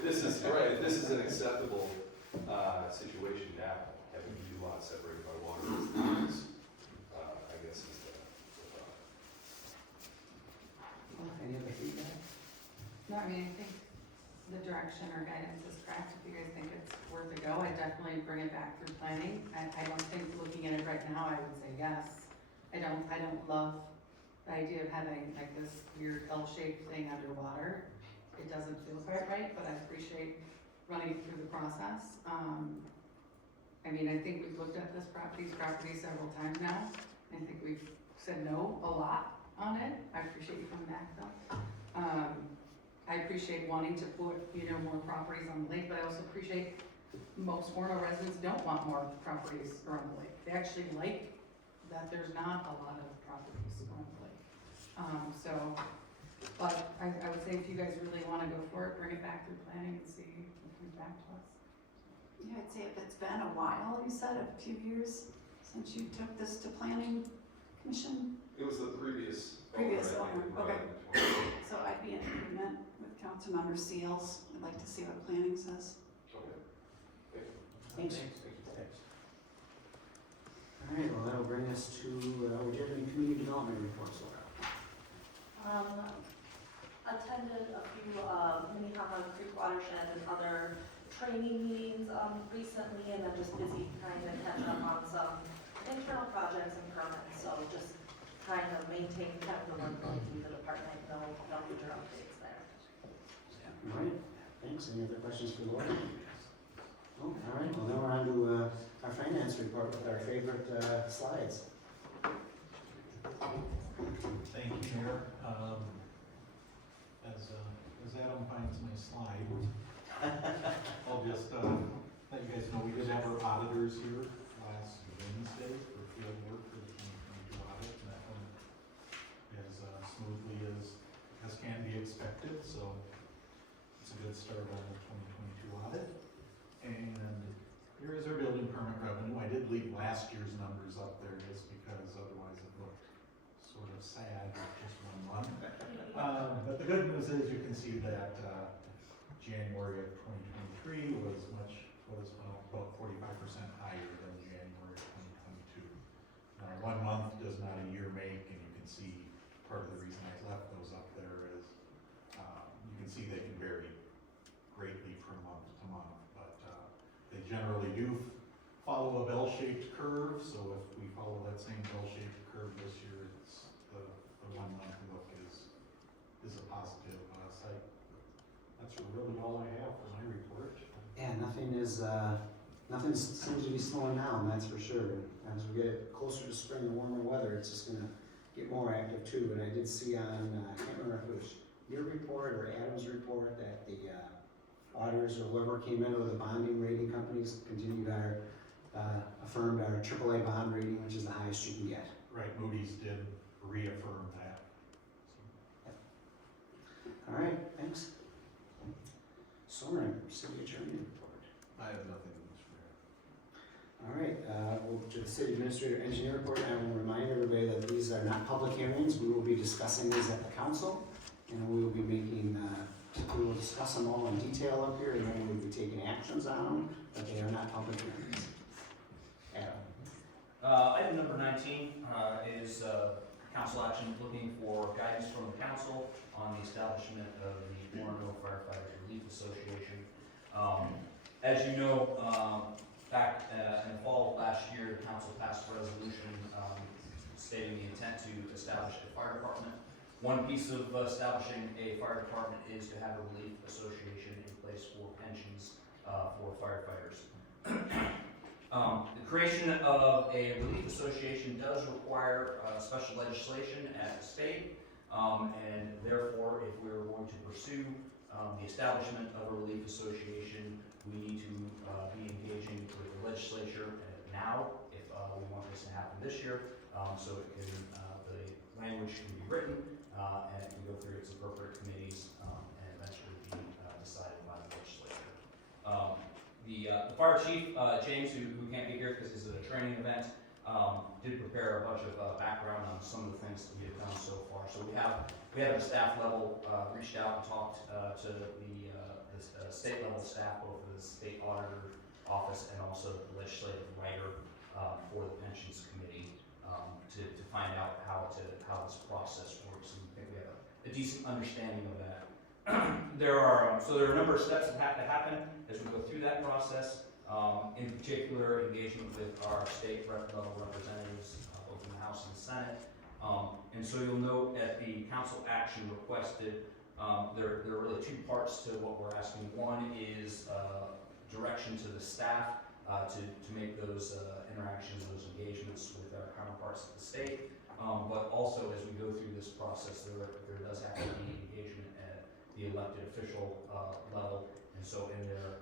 this is, right, if this is an acceptable, situation now, having two lots separated by water, I guess is the thought. Any other feedback? No, I mean, I think the direction or guidance is correct. If you guys think it's worth a go, I definitely bring it back through planning. I don't think, looking at it right now, I would say yes. I don't love the idea of having like this weird L-shaped thing underwater. It doesn't feel quite right, but I appreciate running it through the process. I mean, I think we've looked at these properties several times now. I think we've said no a lot on it. I appreciate you coming back though. I appreciate wanting to put, more properties on the lake, but I also appreciate most Orono residents don't want more properties around the lake. They actually like that there's not a lot of properties around the lake. But I would say if you guys really wanna go for it, bring it back through planning and see what comes back to us. Yeah, I'd say if it's been a while, you said, a few years since you took this to planning commission, It was the previous. Previous owner, I think, owner, that okay. brought it in 20. so I'd be in agreement with Councilmember Seals. I'd like to see what planning says. Okay. Thanks. All right, well, that'll bring us to, would you have any community development reports, Laura? Attended a few Minnehaha Creek watershed and other training meetings recently, and I'm just busy trying to catch up on some internal projects and permits, so just trying to maintain kind of the workload through the department, no future updates there. All right, thanks. Any other questions for Laura? Oh, all right, well, now we're on to our finance report with our favorite slides. Thank you, Mayor. As as Adam finds my slide, I'll just, let you guys know, we did have our auditors here last Wednesday for field work for the 2022 audit, and that went as smoothly as can be expected, so it's a good start on the 2022 audit. And here is our building permit revenue. I did leave last year's numbers up there just because otherwise it looked sort of sad with just 1 month. But the good news is you can see that January of 2023 was about 45% higher than January of 2022. Now, 1 month does not a year make, and you can see part of the reason I left those up there is you can see they can vary greatly from month to month, but they generally do follow a bell-shaped curve. So if we follow that same bell-shaped curve this year, it's the 1 month look is a positive site. That's really all I have for my report. Yeah, nothing seems to be slowing down, that's for sure. As we get closer to spring and warmer weather, it's just gonna get more active too. And I did see on, I can't remember if it was your report or Adam's report, that the auditors or whoever came in with the bonding rating companies affirmed our AAA bond rating, which is the highest you can get. Right, Moody's did reaffirm that. All right, thanks. Soren, city attorney report. I have nothing else for All right, we'll to the city administrator engineer report. I will remind everybody that these are not public hearings. We will be discussing these at the council, and we will be making, we will discuss them all in detail up here, and then we'll be taking actions on them, but they are not public hearings. Adam. Item number 19 is council action looking for guidance from the council on the establishment of the Orono Firefighters Relief Association. As you know, back in the fall of last year, the council passed a resolution stating the intent to establish a fire department. One piece of establishing a fire department is to have a relief association in place for pensions for firefighters. The creation of a relief association does require special legislation at the state, and therefore, if we're going to pursue the establishment of a relief association, we need to be engaging with the legislature now, if we want this to happen this year, so it can, the language can be written, and it can go through its appropriate committees, and eventually be decided by the legislature. The fire chief, James, who can't be here because this is a training event, did prepare a bunch of background on some of the things that we have done so far. So we have at the staff level reached out and talked to the state level staff, both of the state auditor office and also the legislative writer for the pensions committee, to find out how this process works. And I think we have a decent understanding of that. There are a number of steps that have to happen as we go through that process. In particular, engagement with our state level representatives, both in the House and the Senate. And so you'll note at the council action requested, there are really two parts to what we're asking. One is direction to the staff to make those interactions, those engagements with our counterparts at the state. But also as we go through this process, there does have to be engagement at the elected official level. And so in there,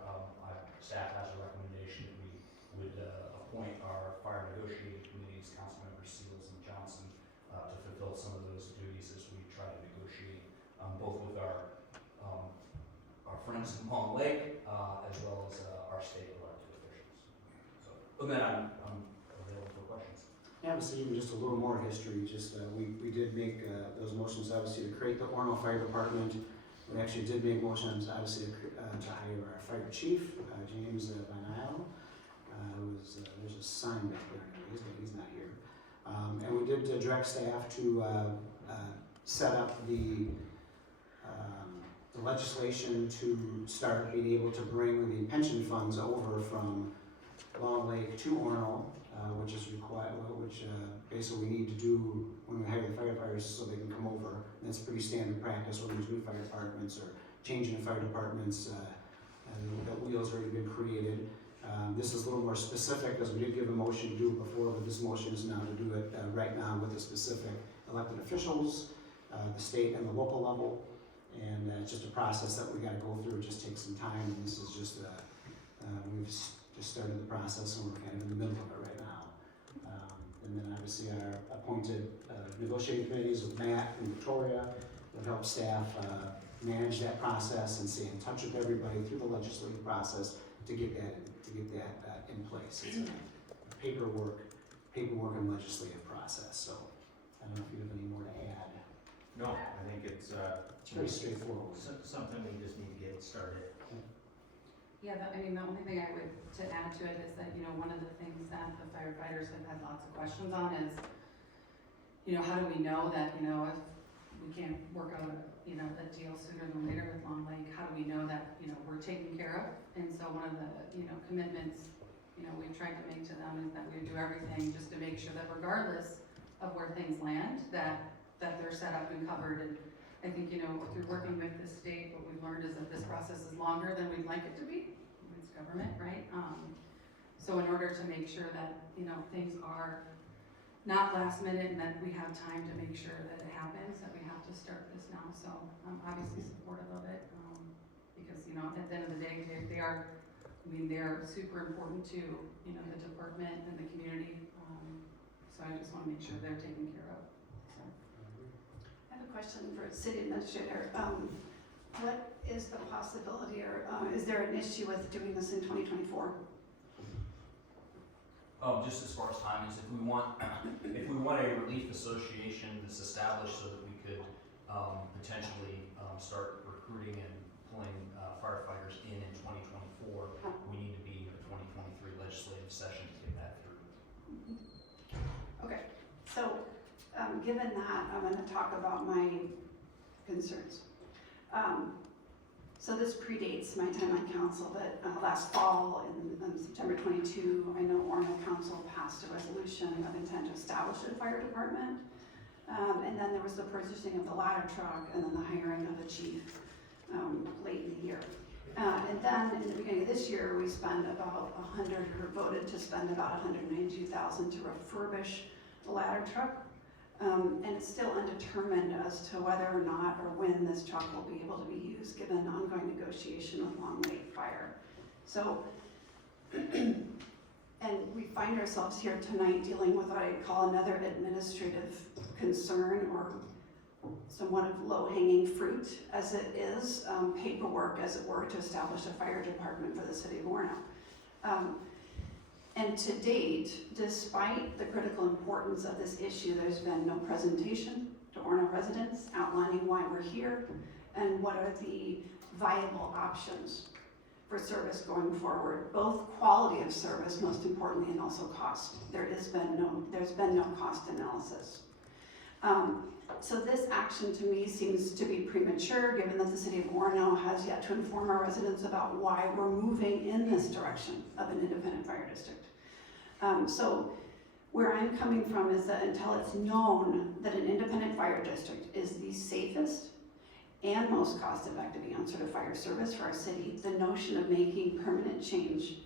staff has a recommendation that we would appoint our fire negotiating committees, council members Seals and Johnson, to fulfill some of those duties as we try to negotiate, both with our friends in Long Lake, as well as our state elected officials. So, with that, I'm available for questions. Yeah, obviously, even just a little more history, just, we did make, those motions, obviously, to create the Orono Fire Department. We actually did make motions, obviously, to hire our fire chief, James Van Isle, there's a sign back there, but he's not here. And we did direct staff to set up the legislation to start being able to bring the pension funds over from Long Lake to Orono, which is required, basically we need to do when we hire the firefighters so they can come over. And that's pretty standard practice when there's new fire departments or changing the fire departments, and the wheels already been created. This is a little more specific because we did give a motion to do it before, but this motion is now to do it right now with the specific elected officials, the state and the local level. And it's just a process that we gotta go through, it just takes some time, and this is just we've just started the process, and we're kind of in the middle of it right now. And then obviously our appointed negotiating committees with Matt and Victoria that help staff manage that process and stay in touch with everybody through the legislative process to get that in place. It's a paperwork and legislative process, so I don't know if you have any more to add. No, I think it's It's very straightforward. something we just need to get started. Yeah, the only thing I would, to add to it is that, one of the things that the firefighters have had lots of questions on is, how do we know that, if we can't work out a deal sooner than later with Long Lake, how do we know that, we're taken care of? And so one of the, commitments, we've tried to make to them is that we do everything just to make sure that regardless of where things land, that they're set up and covered. And I think, through working with the state, what we've learned is that this process is longer than we'd like it to be. It's government, right? So in order to make sure that, things are not last minute and that we have time to make sure that it happens, that we have to start this now. So I'm obviously supportive of it, because, at the end of the day, they're super important to, the department and the community. So I just want to make sure they're taken care of. So. I have a question for City Administrator. What is the possibility, or is there an issue with doing this in 2024? Just as far as timings, if we want a relief association that's established so that we could potentially start recruiting and pulling firefighters in 2024, we need to be in a 2023 legislative session to get that through. Okay, so given that, I'm going to talk about my concerns. So this predates my time on council, but last fall in September 22, I know Orono Council passed a resolution of intent to establish a fire department. And then there was the purchasing of the ladder truck and then the hiring of a chief late in the year. And then in the beginning of this year, we spent about voted to spend about $192,000 to refurbish the ladder truck. And it's still undetermined as to whether or not or when this truck will be able to be used, given ongoing negotiation with Long Lake Fire. So, and we find ourselves here tonight dealing with what I call another administrative concern, or somewhat of low-hanging fruit, as it is paperwork, as it were, to establish a fire department for the city of Orono. And to date, despite the critical importance of this issue, there's been no presentation to Orono residents outlining why we're here and what are the viable options for service going forward, both quality of service, most importantly, and also cost. There's been no cost analysis. So this action to me seems to be premature, given that the city of Orono has yet to inform our residents about why we're moving in this direction of an independent fire district. So where I'm coming from is that until it's known that an independent fire district is the safest and most cost-effective answer to fire service for our city, the notion of making permanent change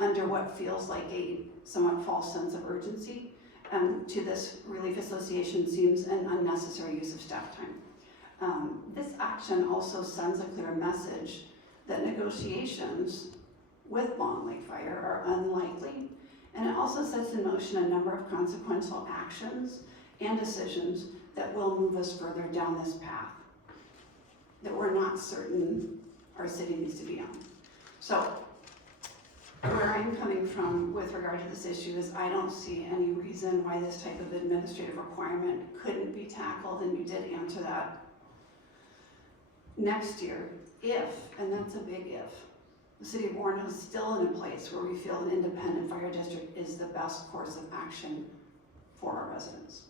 under what feels like a somewhat false sense of urgency to this relief association seems an unnecessary use of staff time. This action also sends a clear message that negotiations with Long Lake Fire are unlikely, and it also sets in motion a number of consequential actions and decisions that will move us further down this path that we're not certain our city needs to be on. So where I'm coming from with regard to this issue is I don't see any reason why this type of administrative requirement couldn't be tackled, and you did answer that, next year, if, and that's a big if, the city of Orono is still in a place where we feel an independent fire district is the best course of action for our residents.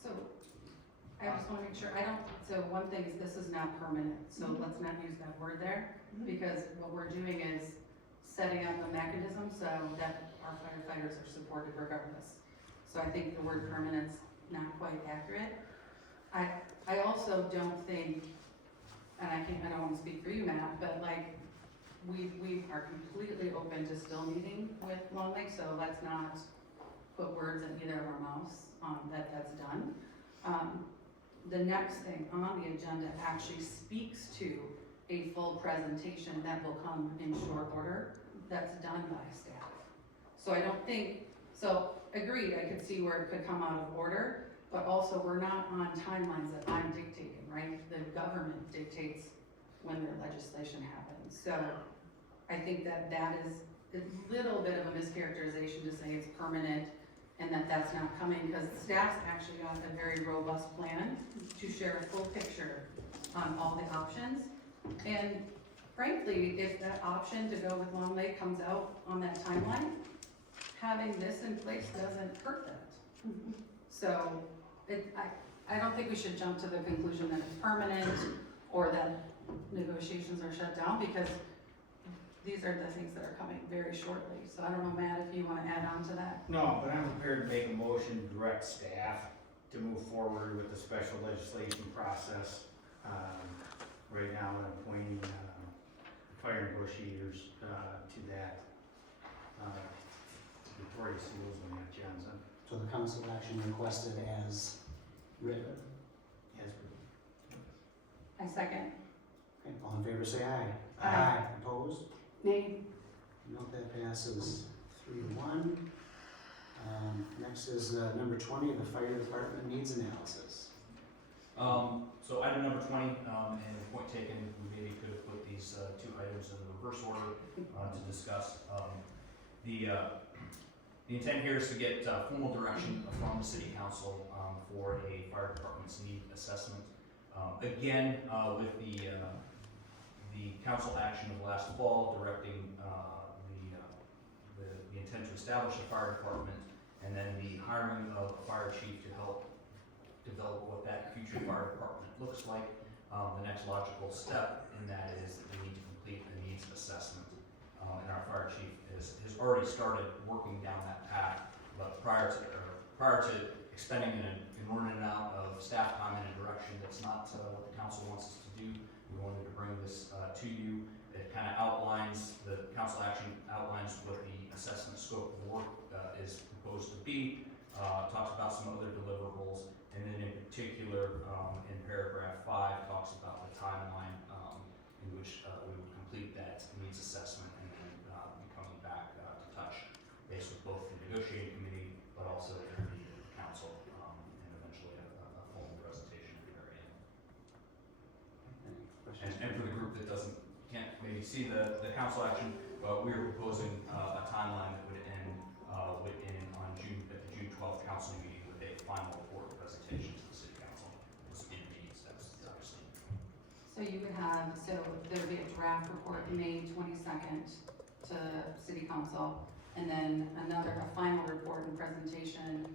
So I just want to make sure, so one thing is this is not permanent, so let's not use that word there, because what we're doing is setting up a mechanism so that our firefighters are supported regardless. So I think the word permanent's not quite accurate. I also don't think, and I don't want to speak for you, Matt, but like, we are completely open to still meeting with Long Lake, so let's not put words in either of our mouths, that's done. the next thing on the agenda actually speaks to a full presentation that will come in short order, that's done by staff. So I don't think, so agreed, I could see where it could come out of order, but also we're not on timelines that I'm dictating, right? The government dictates when their legislation happens. So I think that that is a little bit of a mischaracterization to say it's permanent and that that's not coming, because staff's actually got a very robust plan to share a full picture on all the options. And frankly, if that option to go with Long Lake comes out on that timeline, having this in place doesn't hurt that. So I don't think we should jump to the conclusion that it's permanent or that negotiations are shut down, because these are the things that are coming very shortly. So I don't know, Matt, if you want to add on to that. No, but I'm prepared to make a motion to direct staff to move forward with the special legislation process. Right now, I'm appointing fire negotiators to that. Victoria Seals and Matt Johnson. So the council action requested as written. Yes. I second. Okay, all in favor say aye. Aye. Opposed? Nay. Note that passes 3-1. Next is number 20, the fire department needs analysis. So item number 20, and point taken, we maybe could have put these two items in reverse order to discuss. The intent here is to get formal direction from the city council for a fire department's need assessment. Again, with the council action of last fall directing the intent to establish a fire department, and then the hiring of a fire chief to help develop what that future fire department looks like. The next logical step in that is that we need to complete a needs assessment. And our fire chief has already started working down that path, but prior to expending an inordinate amount of staff time in a direction that's not what the council wants us to do, we wanted to bring this to you. It kind of outlines, the council action outlines what the assessment scope of work is proposed to be, talks about some other deliverables, and then in particular, in paragraph 5, talks about the timeline in which we would complete that needs assessment and then be coming back to touch base with both the negotiating committee, but also the council, and eventually a formal presentation at the very end. Any questions? And for the group that can't maybe see the council action, we are proposing a timeline that would end at the June 12th council meeting with a final report presentation to the city council. Those intermediate steps, obviously. So you would have, so there would be a draft report May 22nd to city council, and then a final report and presentation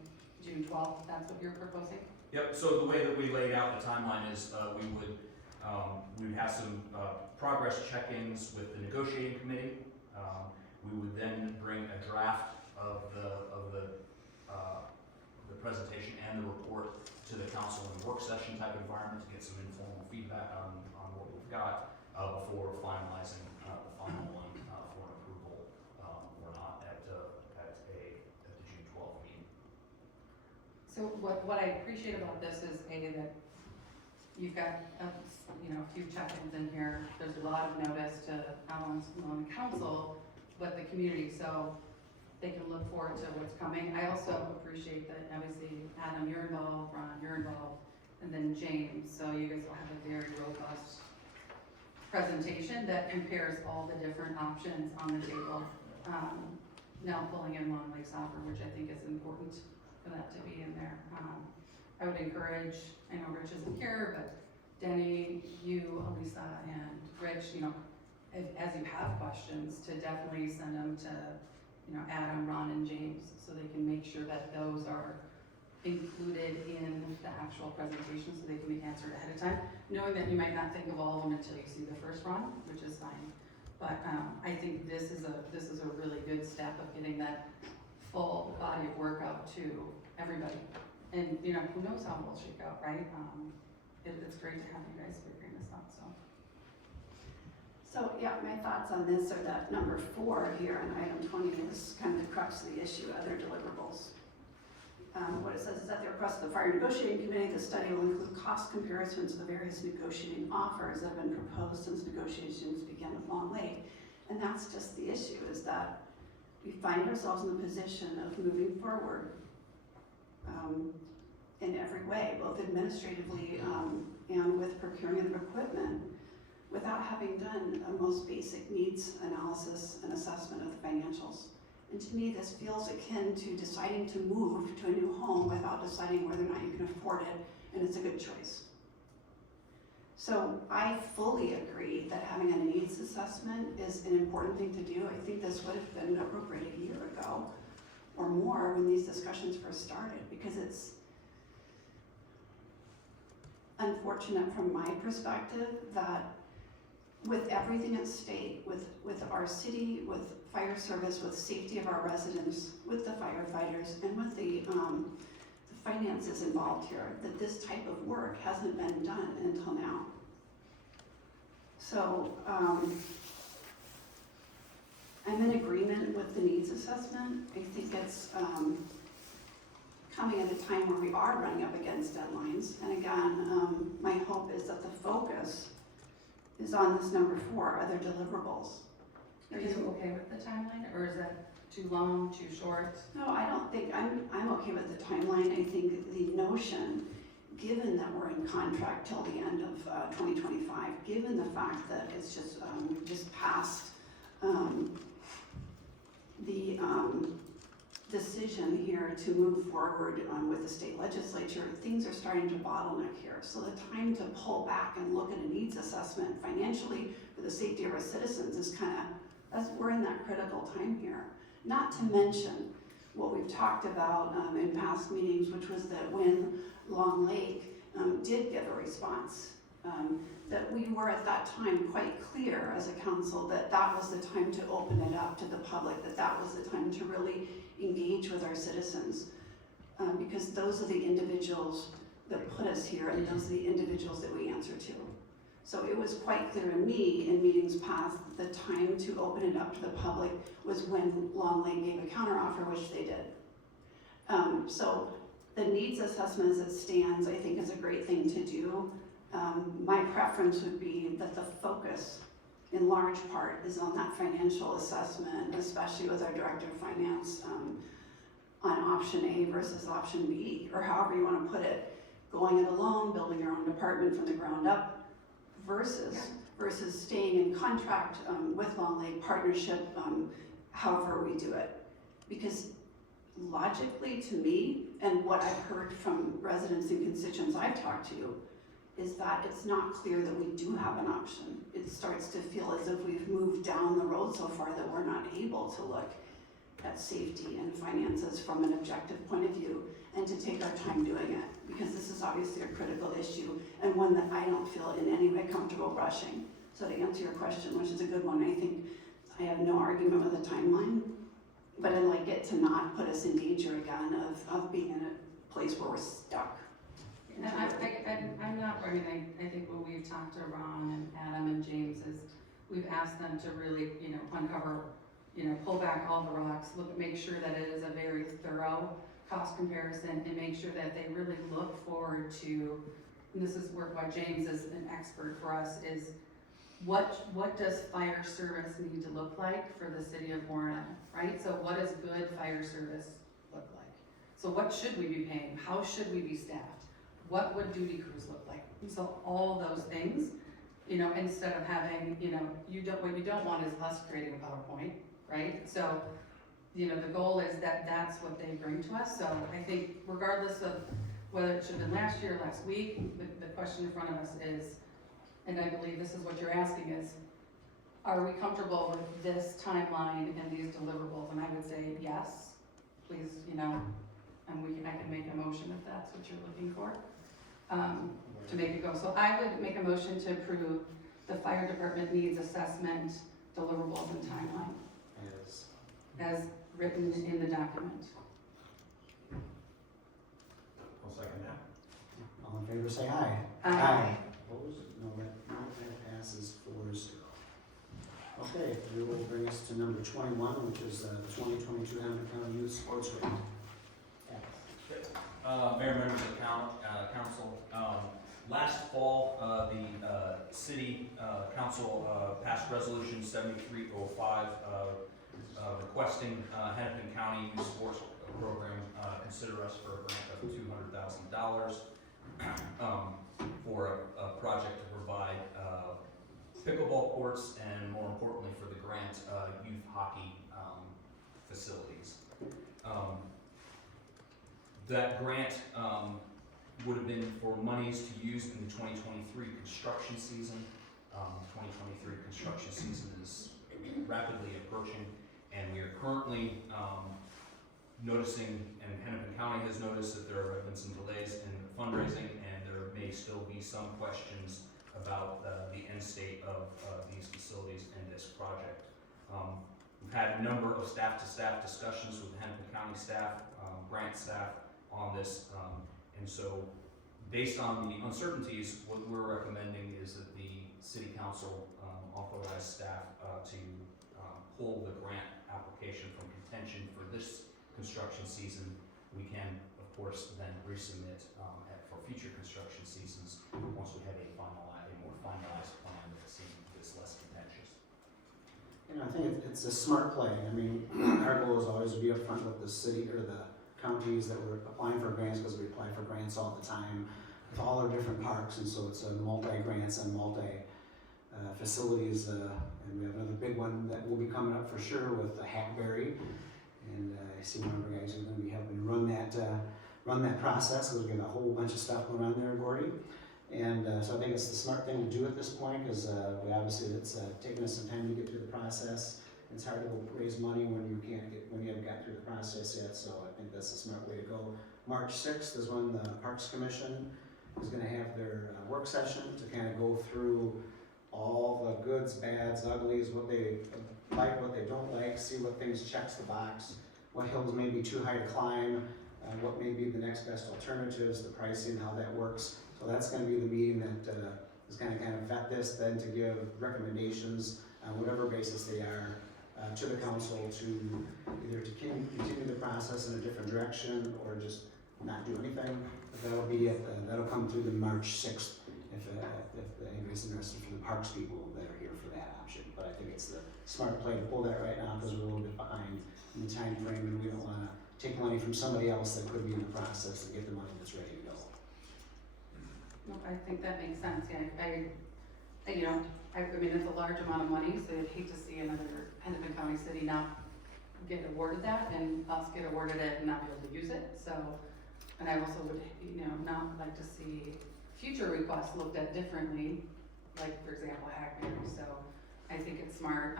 June 12th. That's what you're proposing? Yep, so the way that we laid out the timeline is we would have some progress check-ins with the negotiating committee. We would then bring a draft of the presentation and the report to the council in a work session type environment to get some informal feedback on what we've got before finalizing the final one for approval or not at the June 12th meeting. So what I appreciate about this is that you've got a few check-ins in here. There's a lot of notice to not only council, but the community, so they can look forward to what's coming. I also appreciate that obviously Adam, you're involved, Ron, you're involved, and then James, so you guys will have a very robust presentation that compares all the different options on the table. Now pulling in Long Lake Soccer, which I think is important for that to be in there. I would encourage, I know Rich isn't here, but Denny, you, Elisa, and Rich, as you have questions, to definitely send them to, Adam, Ron, and James, so they can make sure that those are included in the actual presentation, so they can be answered ahead of time, knowing that you might not think of all of them until you see the first one, which is fine. But I think this is a really good step of getting that full body of work out to everybody. And, who knows how it'll shake out, right? It's great to have you guys figuring this out, so. So, yeah, my thoughts on this are that number 4 here on item 20 is kind of the crux of the issue, other deliverables. what it says is at the request of the Fire Negotiating Committee, the study will include cost comparisons of the various negotiating offers that have been proposed since negotiations began with Long Lake. And that's just the issue, is that we find ourselves in the position of moving forward in every way, both administratively and with procuring of equipment, without having done a most basic needs analysis and assessment of the financials. And to me, this feels akin to deciding to move to a new home without deciding whether or not you can afford it, and it's a good choice. So I fully agree that having a needs assessment is an important thing to do. I think this would have been appropriate a year ago or more when these discussions first started, because it's unfortunate from my perspective that with everything at stake, with our city, with fire service, with safety of our residents, with the firefighters, and with the finances involved here, that this type of work hasn't been done until now. So I'm in agreement with the needs assessment. I think it's coming at a time where we are running up against deadlines. And again, my hope is that the focus is on this number 4, other deliverables. Are you okay with the timeline, or is that too long, too short? No, I don't think, I'm okay with the timeline. I think the notion, given that we're in contract till the end of 2025, given the fact that it's just past the decision here to move forward with the state legislature, things are starting to bottleneck here. So the time to pull back and look at a needs assessment financially for the safety of our citizens is we're in that critical time here. Not to mention what we've talked about in past meetings, which was that when Long Lake did give a response, that we were at that time quite clear as a council that that was the time to open it up to the public, that was the time to really engage with our citizens, because those are the individuals that put us here, and those are the individuals that we answer to. So it was quite clear to me in meetings past that the time to open it up to the public was when Long Lake gave a counteroffer, which they did. So the needs assessment as it stands, I think, is a great thing to do. My preference would be that the focus, in large part, is on that financial assessment, especially with our director of finance on option A versus option B, or however you want to put it, going it alone, building your own department from the ground up, versus staying in contract with Long Lake partnership, however we do it. Because logically, to me, and what I've heard from residents and constituents I've talked to, is that it's not clear that we do have an option. It starts to feel as if we've moved down the road so far that we're not able to look at safety and finances from an objective point of view, and to take our time doing it, because this is obviously a critical issue and one that I don't feel in any way comfortable rushing. So to answer your question, which is a good one, I think I have no argument with the timeline, but I'd like it to not put us in danger again of being in a place where we're stuck. And I'm not, I think when we've talked to Ron and Adam and James is, we've asked them to really, uncover, pull back all the rocks, make sure that it is a very thorough cost comparison, and make sure that they really look forward to, and this is why James is an expert for us, is what does fire service need to look like for the city of Orono, right? So what does good fire service look like? So what should we be paying? How should we be staffed? What would duty crews look like? So all those things, instead of having, what you don't want is us creating a PowerPoint, right? So, the goal is that that's what they bring to us. So I think regardless of whether it should have been last year, last week, the question in front of us is, and I believe this is what you're asking is, are we comfortable with this timeline and these deliverables? And I would say yes, please, and I can make a motion if that's what you're looking for, to make it go. So I would make a motion to approve the fire department needs assessment, deliverables, and timeline as written in the document. I'll second that. All in favor, say aye. Aye. Opposed? No, that passes 4-0. Okay, we will bring us to number 21, which is the 2022 Hamilton County Youth Sports Grant. Mayor, members of the council, last fall, the city council passed resolution 7305 requesting Hennepin County Youth Sports Program consider us for a grant of $200,000 for a project to provide pickleball courts and, more importantly for the grant, youth hockey facilities. That grant would have been for monies to use in the 2023 construction season. 2023 construction season is rapidly approaching, and we are currently noticing, and Hennepin County has noticed, that there have been some delays in fundraising, and there may still be some questions about the end state of these facilities and this project. We've had a number of staff-to-staff discussions with Hennepin County staff, grant staff on this, and so based on the uncertainties, what we're recommending is that the city council authorize staff to pull the grant application from contention for this construction season. We can, of course, then resubmit for future construction seasons once we have a more finalized plan that's less contentious. You know, I think it's a smart play. I mean, our goal is always to be upfront with the city or the counties that we're applying for grants, because we apply for grants all the time with all our different parks, and so it's a multi-grants and multi-facilities, and we have another big one that will be coming up for sure with the Hackberry, and I see one of our guys who's going to be helping run that process, because we got a whole bunch of stuff going on there, Gordy. And so I think it's the smart thing to do at this point, because we obviously it's taken us some time to get through the process. It's hard to raise money when you haven't got through the process yet. So I think that's a smart way to go. March 6th is when the Parks Commission is going to have their work session to kind of go through all the goods, bads, uglies, what they like, what they don't like, see what things checks the box, what hills may be too high to climb, what may be the next best alternatives, the pricing, how that works. So that's going to be the meeting that is going to kind of vet this, then to give recommendations on whatever basis they are to the council to either to continue the process in a different direction or just not do anything. But that'll come through the March 6th if anybody's interested from the parks people that are here for that option. But I think it's the smart play to pull that right now, because we're a little bit behind in the time frame, and we don't want to take money from somebody else that could be in the process and get the money that's ready to go. Well, I think that makes sense, yeah. I mean, it's a large amount of money, so I'd hate to see another Hennepin County city not get awarded that and us get awarded it and not be able to use it. So, and I also would, not like to see future requests looked at differently, like for example, Hackberry. So I think it's smart.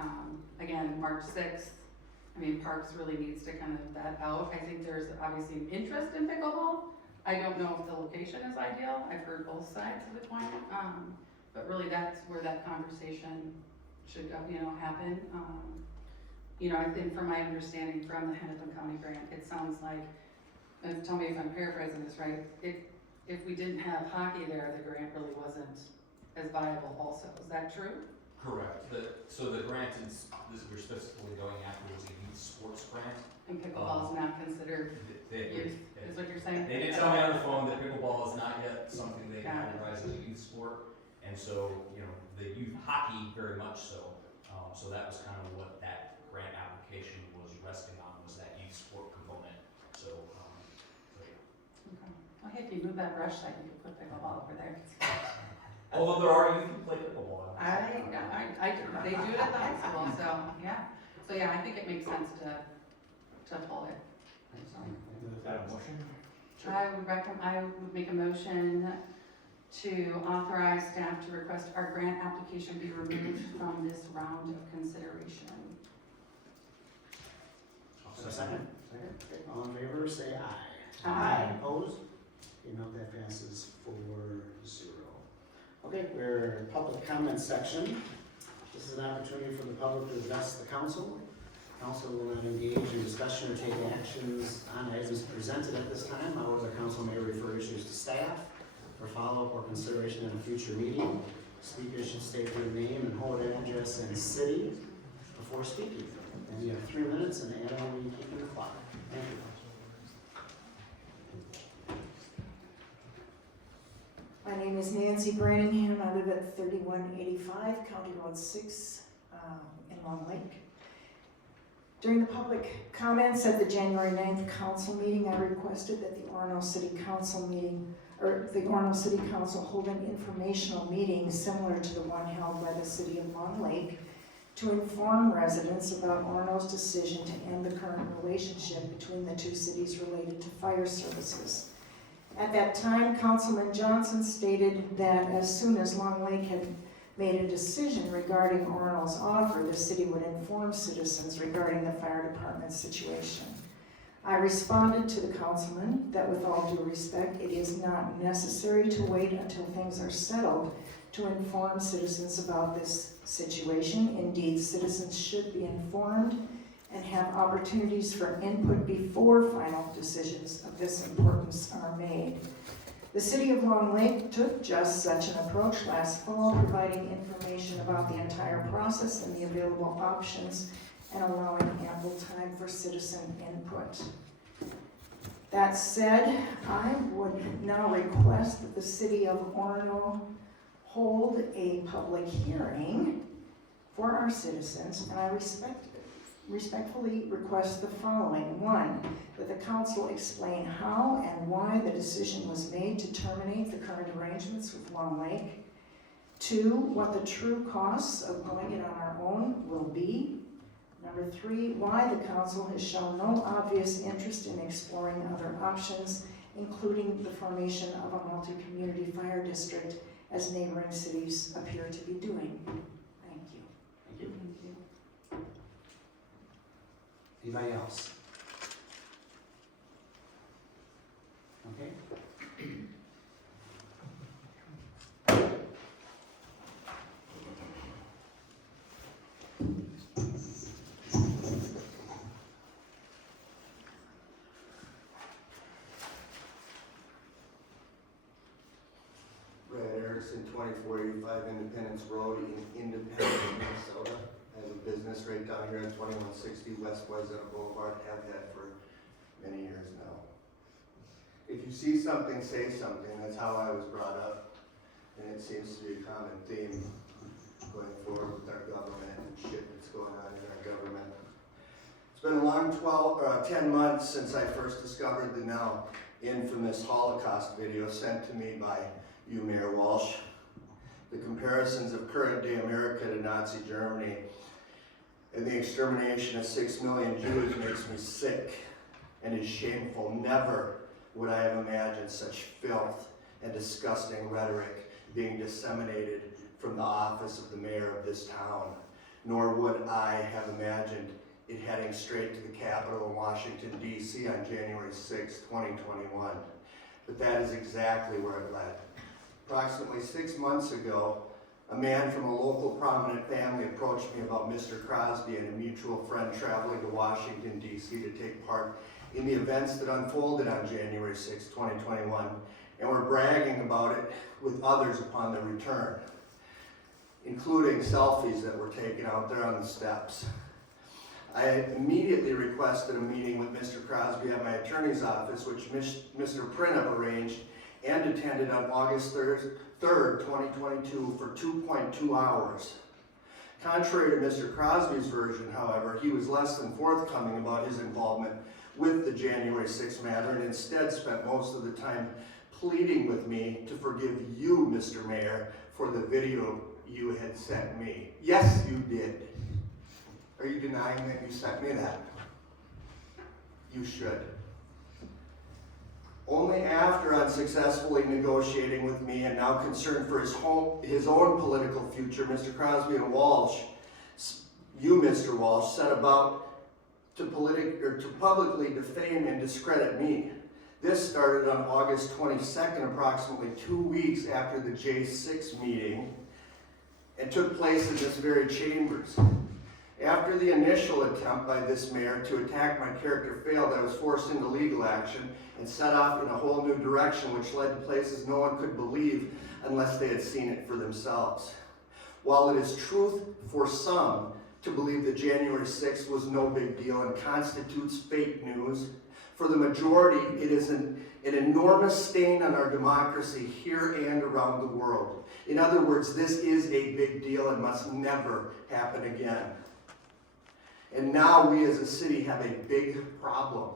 Again, March 6th, I mean, Parks really needs to kind of vet out. I think there's obviously an interest in pickleball. I don't know if the location is ideal. I've heard both sides of the coin. But really that's where that conversation should go, happen. I think from my understanding from the Hennepin County grant, it sounds like, and tell me if I'm paraphrasing this right, if we didn't have hockey there, the grant really wasn't as viable also. Is that true? Correct. So the grant we're specifically going after was a youth sports grant. And pickleball is not considered youth, is what you're saying? They did tell me on the phone that pickleball is not yet something they categorize as a youth sport. And so, the youth hockey very much so. So that was kind of what that grant application was resting on, was that youth sport component. So, yeah. Okay. Well, hey, if you move that brush site, you could put pickleball over there. Although there are youth who play pickleball. They do it at the high school, so, yeah. So, yeah, I think it makes sense to pull it. Is that a motion? I would make a motion to authorize staff to request our grant application be removed from this round of consideration. Second? Okay, all in favor, say aye. Aye. Opposed? That passes 4-0. Okay, we're in public comment section. This is an opportunity for the public to address the council. Council will not engage in discussion or take actions on items presented at this time. However, the council may refer issues to staff for follow-up or consideration at a future meeting. Speakers should state their name and hold address and city before speaking. And you have 3 minutes, and Anna will be keeping the clock. Thank you. is Nancy Branningham. I live at 3185 County Road 6 in Long Lake. During the public comments at the January 9th council meeting, I requested that the Orono City Council hold an informational meeting similar to the one held by the city of Long Lake to inform residents about Orono's decision to end the current relationship between the two cities related to fire services. At that time, Councilman Johnson stated that as soon as Long Lake had made a decision regarding Orono's offer, the city would inform citizens regarding the fire department's situation. I responded to the councilman that with all due respect, it is not necessary to wait until things are settled to inform citizens about this situation. Indeed, citizens should be informed and have opportunities for input before final decisions of this importance are made. The City of Long Lake took just such an approach last fall, providing information about the entire process and the available options and allowing ample time for citizen input. That said, I would now request that the City of Orono hold a public hearing for our citizens, and I respectfully request the following. 1, that the council explain how and why the decision was made to terminate the current arrangements with Long Lake. 2, what the true costs of going it on our own will be. 3, why the council has shown no obvious interest in exploring other options, including the formation of a multi-community fire district as neighboring cities appear to be doing. Thank you. Thank you. Anybody else? Okay. Brad Erickson, 2485 Independence Road in Independence, Minnesota. I have a business right down here at 2160 West Wayzata Boulevard, have had for many years now. If you see something, say something. That's how I was brought up, and it seems to be a common theme going forward with our government and shit that's going on in our government. It's been a long 10 months since I first discovered the now infamous Holocaust video sent to me by you, Mayor Walsh. The comparisons of current day America to Nazi Germany and the extermination of 6 million Jews makes me sick and is shameful. Never would I have imagined such filth and disgusting rhetoric being disseminated from the office of the mayor of this town, nor would I have imagined it heading straight to the Capitol in Washington, D.C. on January 6, 2021. But that is exactly where it led. Approximately 6 months ago, a man from a local prominent family approached me about Mr. Crosby and a mutual friend traveling to Washington, D.C. to take part in the events that unfolded on January 6, 2021, and were bragging about it with others upon their return, including selfies that were taken out there on the steps. I immediately requested a meeting with Mr. Crosby at my attorney's office, which Mr. Printup arranged and attended on August 3rd, 2022 for 2.2 hours. Contrary to Mr. Crosby's version, however, he was less than forthcoming about his involvement with the January 6th matter and instead spent most of the time pleading with me to forgive you, Mr. Mayor, for the video you had sent me. Yes, you did. Are you denying that you sent me that? You should. Only after unsuccessfully negotiating with me and now concerned for his own political future, Mr. Crosby and Walsh, you, Mr. Walsh, set about to publicly defame and discredit me. This started on August 22nd, approximately 2 weeks after the J6 meeting, and took place in this very chambers. After the initial attempt by this mayor to attack my character failed, I was forced into legal action and set off in a whole new direction, which led to places no one could believe unless they had seen it for themselves. While it is truth for some, to believe that January 6th was no big deal and constitutes fake news. For the majority, it is an enormous stain on our democracy here and around the world. In other words, this is a big deal and must never happen again. And now we as a city have a big problem.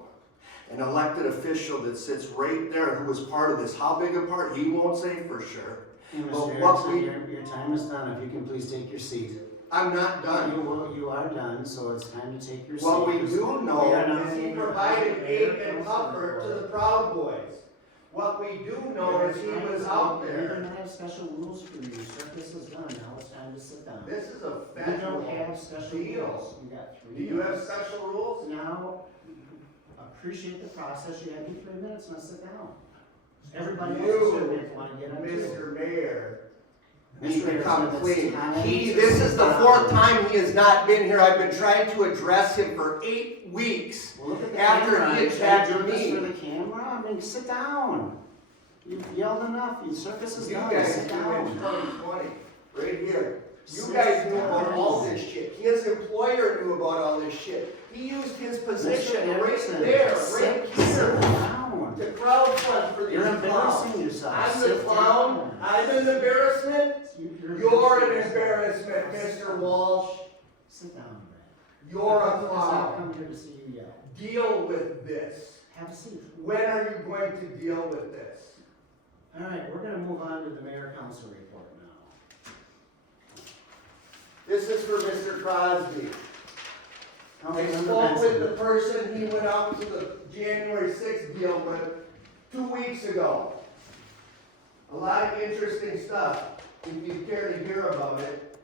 An elected official that sits right there who was part of this. How big a part? He won't say for sure. Hey, Well, Mr. what Erickson, your time is done. If you can please take your seat. I'm not done. You are done, so it's time to take your seat. What we do know We are not- is he provided aid and comfort to the Proud Boys. What we do know is he was out We there. don't have special rules for you. Circus is done. Now it's time to sit down. This is a We don't federal have special deal. rules. You got 3 Do you have minutes. special rules? Now, appreciate the process. You have your 3 minutes. Now sit down. Everybody else is here. If you want to get on to it. Mr. Mayor. Mr. Need to Erickson, come it's clean. time He, to this sit is the down. 4th time he has not been here. I've been trying to address him for 8 weeks. Well, look at the After camera. he attacked Should I do this me. for the camera? I mean, sit down. You've yelled enough. Your circus is You done. guys Sit knew in down. 2020, right here. You Sit guys knew about down. all this shit. His employer knew about all this shit. He used his position Mr. right Erickson, there, right sit here, down. to crowdfund for these You're clowns. embarrassing yourself. I'm the Sit clown, down. I'm an embarrassment, You're you're an embarrassing embarrassment, yourself. Mr. Walsh. Sit down, Brad. You're a Because I've clown. come here to see you yell. Deal with this. Have a seat. When are you going to deal with this? All right, we're gonna move on to the mayor council report now. This is for Mr. Crosby. I Councilmember spoke with the Benson. person he went out to the January 6th deal with 2 weeks ago. A lot of interesting stuff, if you care to hear about it.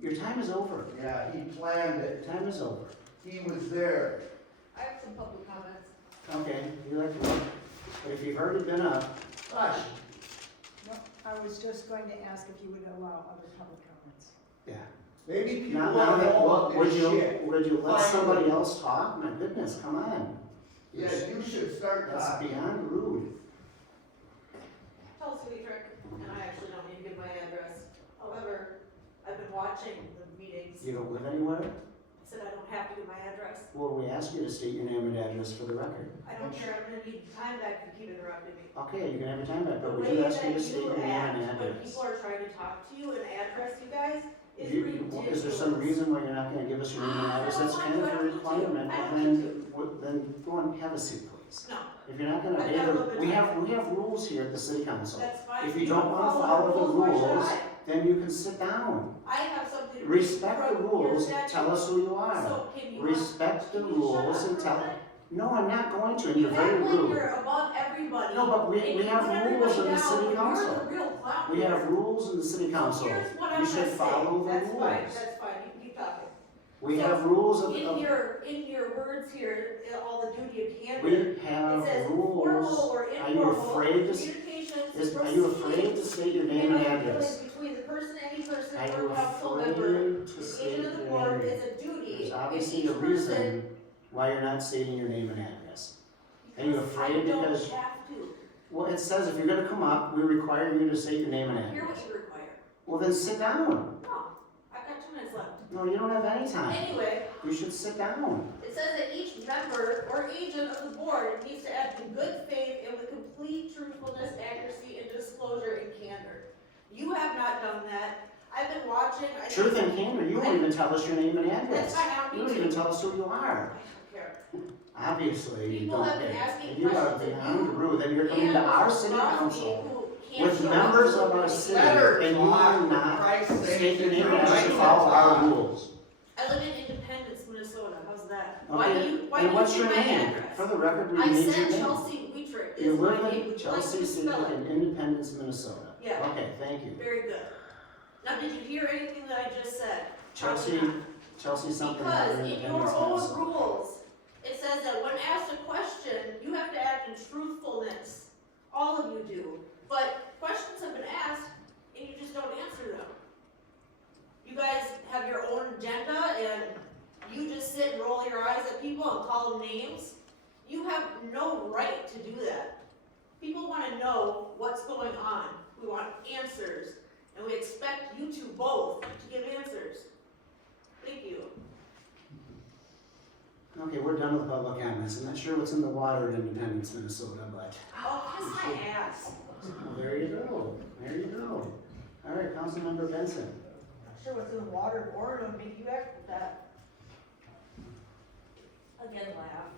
Your time is over. Yeah, he planned it. Your time is over. He was there. I have some public comments. Okay, you like to look, but if you've already been up, Hush. No, I was just going to ask if you would allow other public comments. yeah. Maybe people Now want to that, know well, about would this you, shit. would you let Finally. somebody else talk? My goodness, come on. Yeah, you should start That's talking. beyond rude. Chelsea Weidrich, and I actually don't need to give my address. However, I've been watching the meetings. You don't live anywhere? I said I don't have to give my address. Well, we ask you to state your name and address for the record. I don't care, I'm gonna need time back if you keep interrupting me. Okay, you can have your time back, The but would way you ask that me to state you your name act and when address? people are trying to talk to you and address you guys is ridiculous. Is there some reason why you're not gonna give us your name and address? That's kind of a requirement, I don't then, need then go and have a seat, please. No, If you're not gonna I've obey got a the, little bit we of have, we have rules here at the city council. that's fine. If you don't wanna follow the why should rules, I? then you can sit down. I have something. to Respect the from your rules, statute. tell us who you are. So can you? Respect the can you shut rules up and for a tell, minute? no, I'm not going to, and You you're very act like rude. you're above everybody. No, but we and you have put rules in the everybody city down when council. You're the real clown. We have rules in the city council. Here's what You I'm should gonna say. follow the That's fine, rules. that's fine, you can keep talking. We So, have rules of, In your words here, all the duty of candor, we it have says rules. formal or Are you informal afraid to, communications are you afraid to state your name and address? between the person, any person, Are or you council afraid member, to the state agent of the your board name? is a duty. There's If obviously each a person- reason why you're not stating your name and address. Are you Because afraid because- I don't have to. Well, it says if you're gonna come up, we require you to state your name and Hear what address. you require. Well, then sit down. No, I've got 2 minutes left. No, you don't have any time. Anyway, You should sit down. it says that each member or agent of the board needs to act in good faith and with complete truthfulness, accuracy, and disclosure and candor. You have not done that. I've been watching. Truth and candor, you won't even tell us your name and That's address. fine, I don't You need don't to. even tell us who you I are. don't care. Obviously, you People don't have been care. asking And you are questions of beyond you rude, and you're coming to our city And council who can't with show up members to of our the city, meeting. Better and you talk, will for not Christ's sake. state your name and You're address right to to follow our talk. rules. I live in Independence, Minnesota. How's that? Why do Okay, you, why and do what's you your need my name? address? For the record, we I need your said name. Chelsea Weidrich You is my live name. in Would you like Chelsea to City spell it? in Independence, Minnesota. Yeah. Okay, thank you. Very good. Now, did you hear anything that I just said? Chelsea, Probably not. Chelsea something Because about in Independence, your own Minnesota. rules, it says that when asked a question, you have to act in truthfulness. All of you do. But questions have been asked, and you just don't answer them. You guys have your own agenda, and you just sit and roll your eyes at people and call them names. You have no right to do that. People want to know what's going on. We want answers, and we expect you two both to give answers. Thank you. Okay, we're done with public comments. I'm not sure what's in the water in Independence, Minnesota, but Oh, kiss my ass. well, there you go. There you go. All right, Councilmember Benson. Not sure what's in the water in Orono to make you act with that. Again, laugh.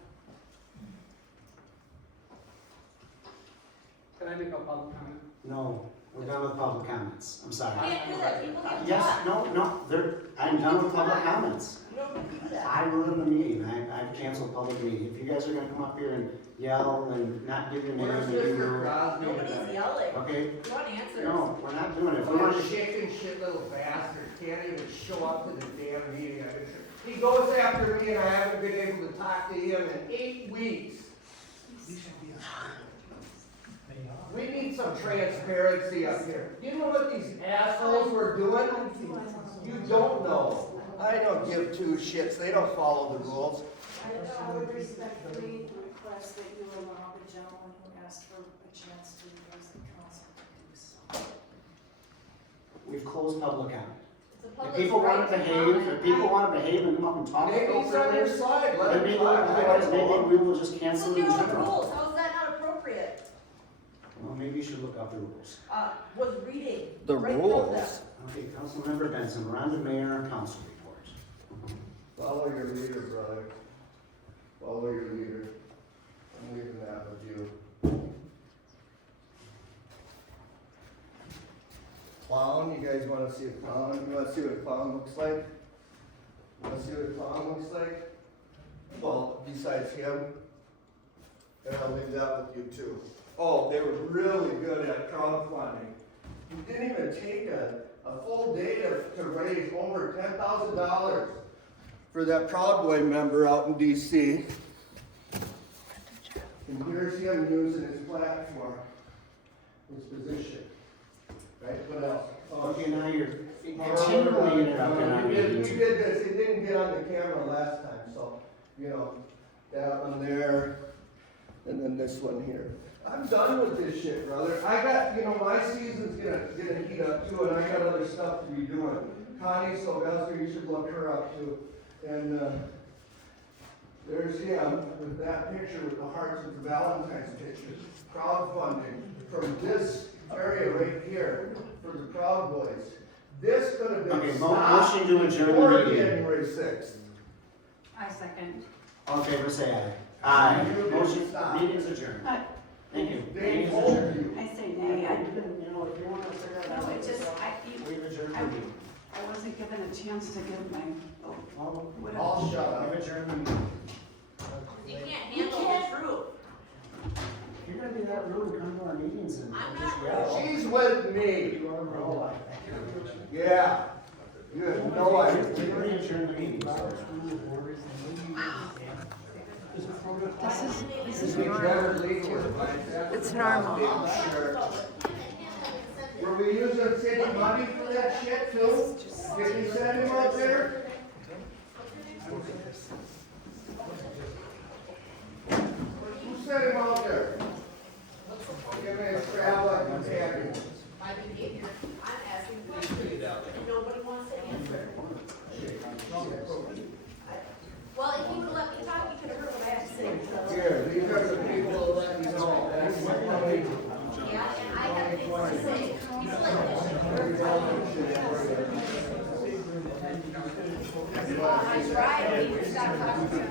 Can I make a public comment? No, we're done with public comments. I'm sorry. Can't do that, people get Yes, shot. no, I'm done with public comments. You don't do that. I ruined the meeting. I've canceled public meeting. If you guys are gonna come up here and yell and not give your name and be rude, Nobody's yelling. okay? You want answers? No, we're not doing it. If we want What to a shaking shit little bastard, can't even show up to the damn meeting. He goes after me and I haven't been able to talk to him in 8 weeks. We need some transparency up here. You know what these assholes were doing? You don't know. I don't give two shits, they don't follow the rules. I would respectfully request that you allow the gentleman who asked for a chance to address the council to do so. We've closed public comment. It's a If public people want right to to behave, comment. if people want to behave and come up and talk Maybe he's on their appropriately, side, let then him maybe, talk. otherwise maybe we will just cancel Look the at all the agenda. rules, how is that not appropriate? Well, maybe you should look up the rules. Was reading. The right from rules? Okay, Councilmember Benson, we're on to mayor and council report. Follow your leader, brother. Follow your leader. I'm leaving that with you. Clown, you guys wanna see a clown? You wanna see what a clown looks like? Wanna see what a clown looks like? Well, besides him, and I'll leave that with you too. Oh, they were really good at crowdfunding. You didn't even take a full day to raise over $10,000 for that Proud Boy member out in DC. And here's him using his platform, his position. Right, what else? Okay, now you're continually interrupting our We meeting. did this, it didn't get on the camera last time, so, you know, that one there, and then this one here. I'm done with this shit, brother. I got, you know, my season's gonna heat up too, and I got other stuff to be doing. Connie Sylvester, you should look her up too. And, there's him with that picture with the hearts with the Valentine's picture. Crowdfunding from this area right here for the Proud Boys. This could have been Okay, stopped motion to adjourn the before meeting. January 6th. I second. All in favor, say aye. Aye. You Motion, stop. meeting's adjourned. Thank you. They Meeting's told adjourned. you. I say nay, I, You know, if you want to figure it out. no, it just, We've adjourned the meeting. I wasn't given a chance to give my, Well, I'll shut up. we've adjourned the meeting. You can't handle the truth. If you're gonna be that rude, come to our meetings and I'm just not yell. She's with me. You are rude. Yeah. You have no idea. We already adjourned the meeting, so. This is normal. It's normal. Sure. Were we using city money for that shit too? Did we send him out there? Who sent him out there? Give me a travel like a tag. My behavior, I'm asking questions, and nobody wants to answer. Well, if he would let me talk, he could have heard what I have to say, so. Here, these are the people that let me know. That's my money. Yeah, and I have things to say. You split this. I tried, and he would stop talking to me.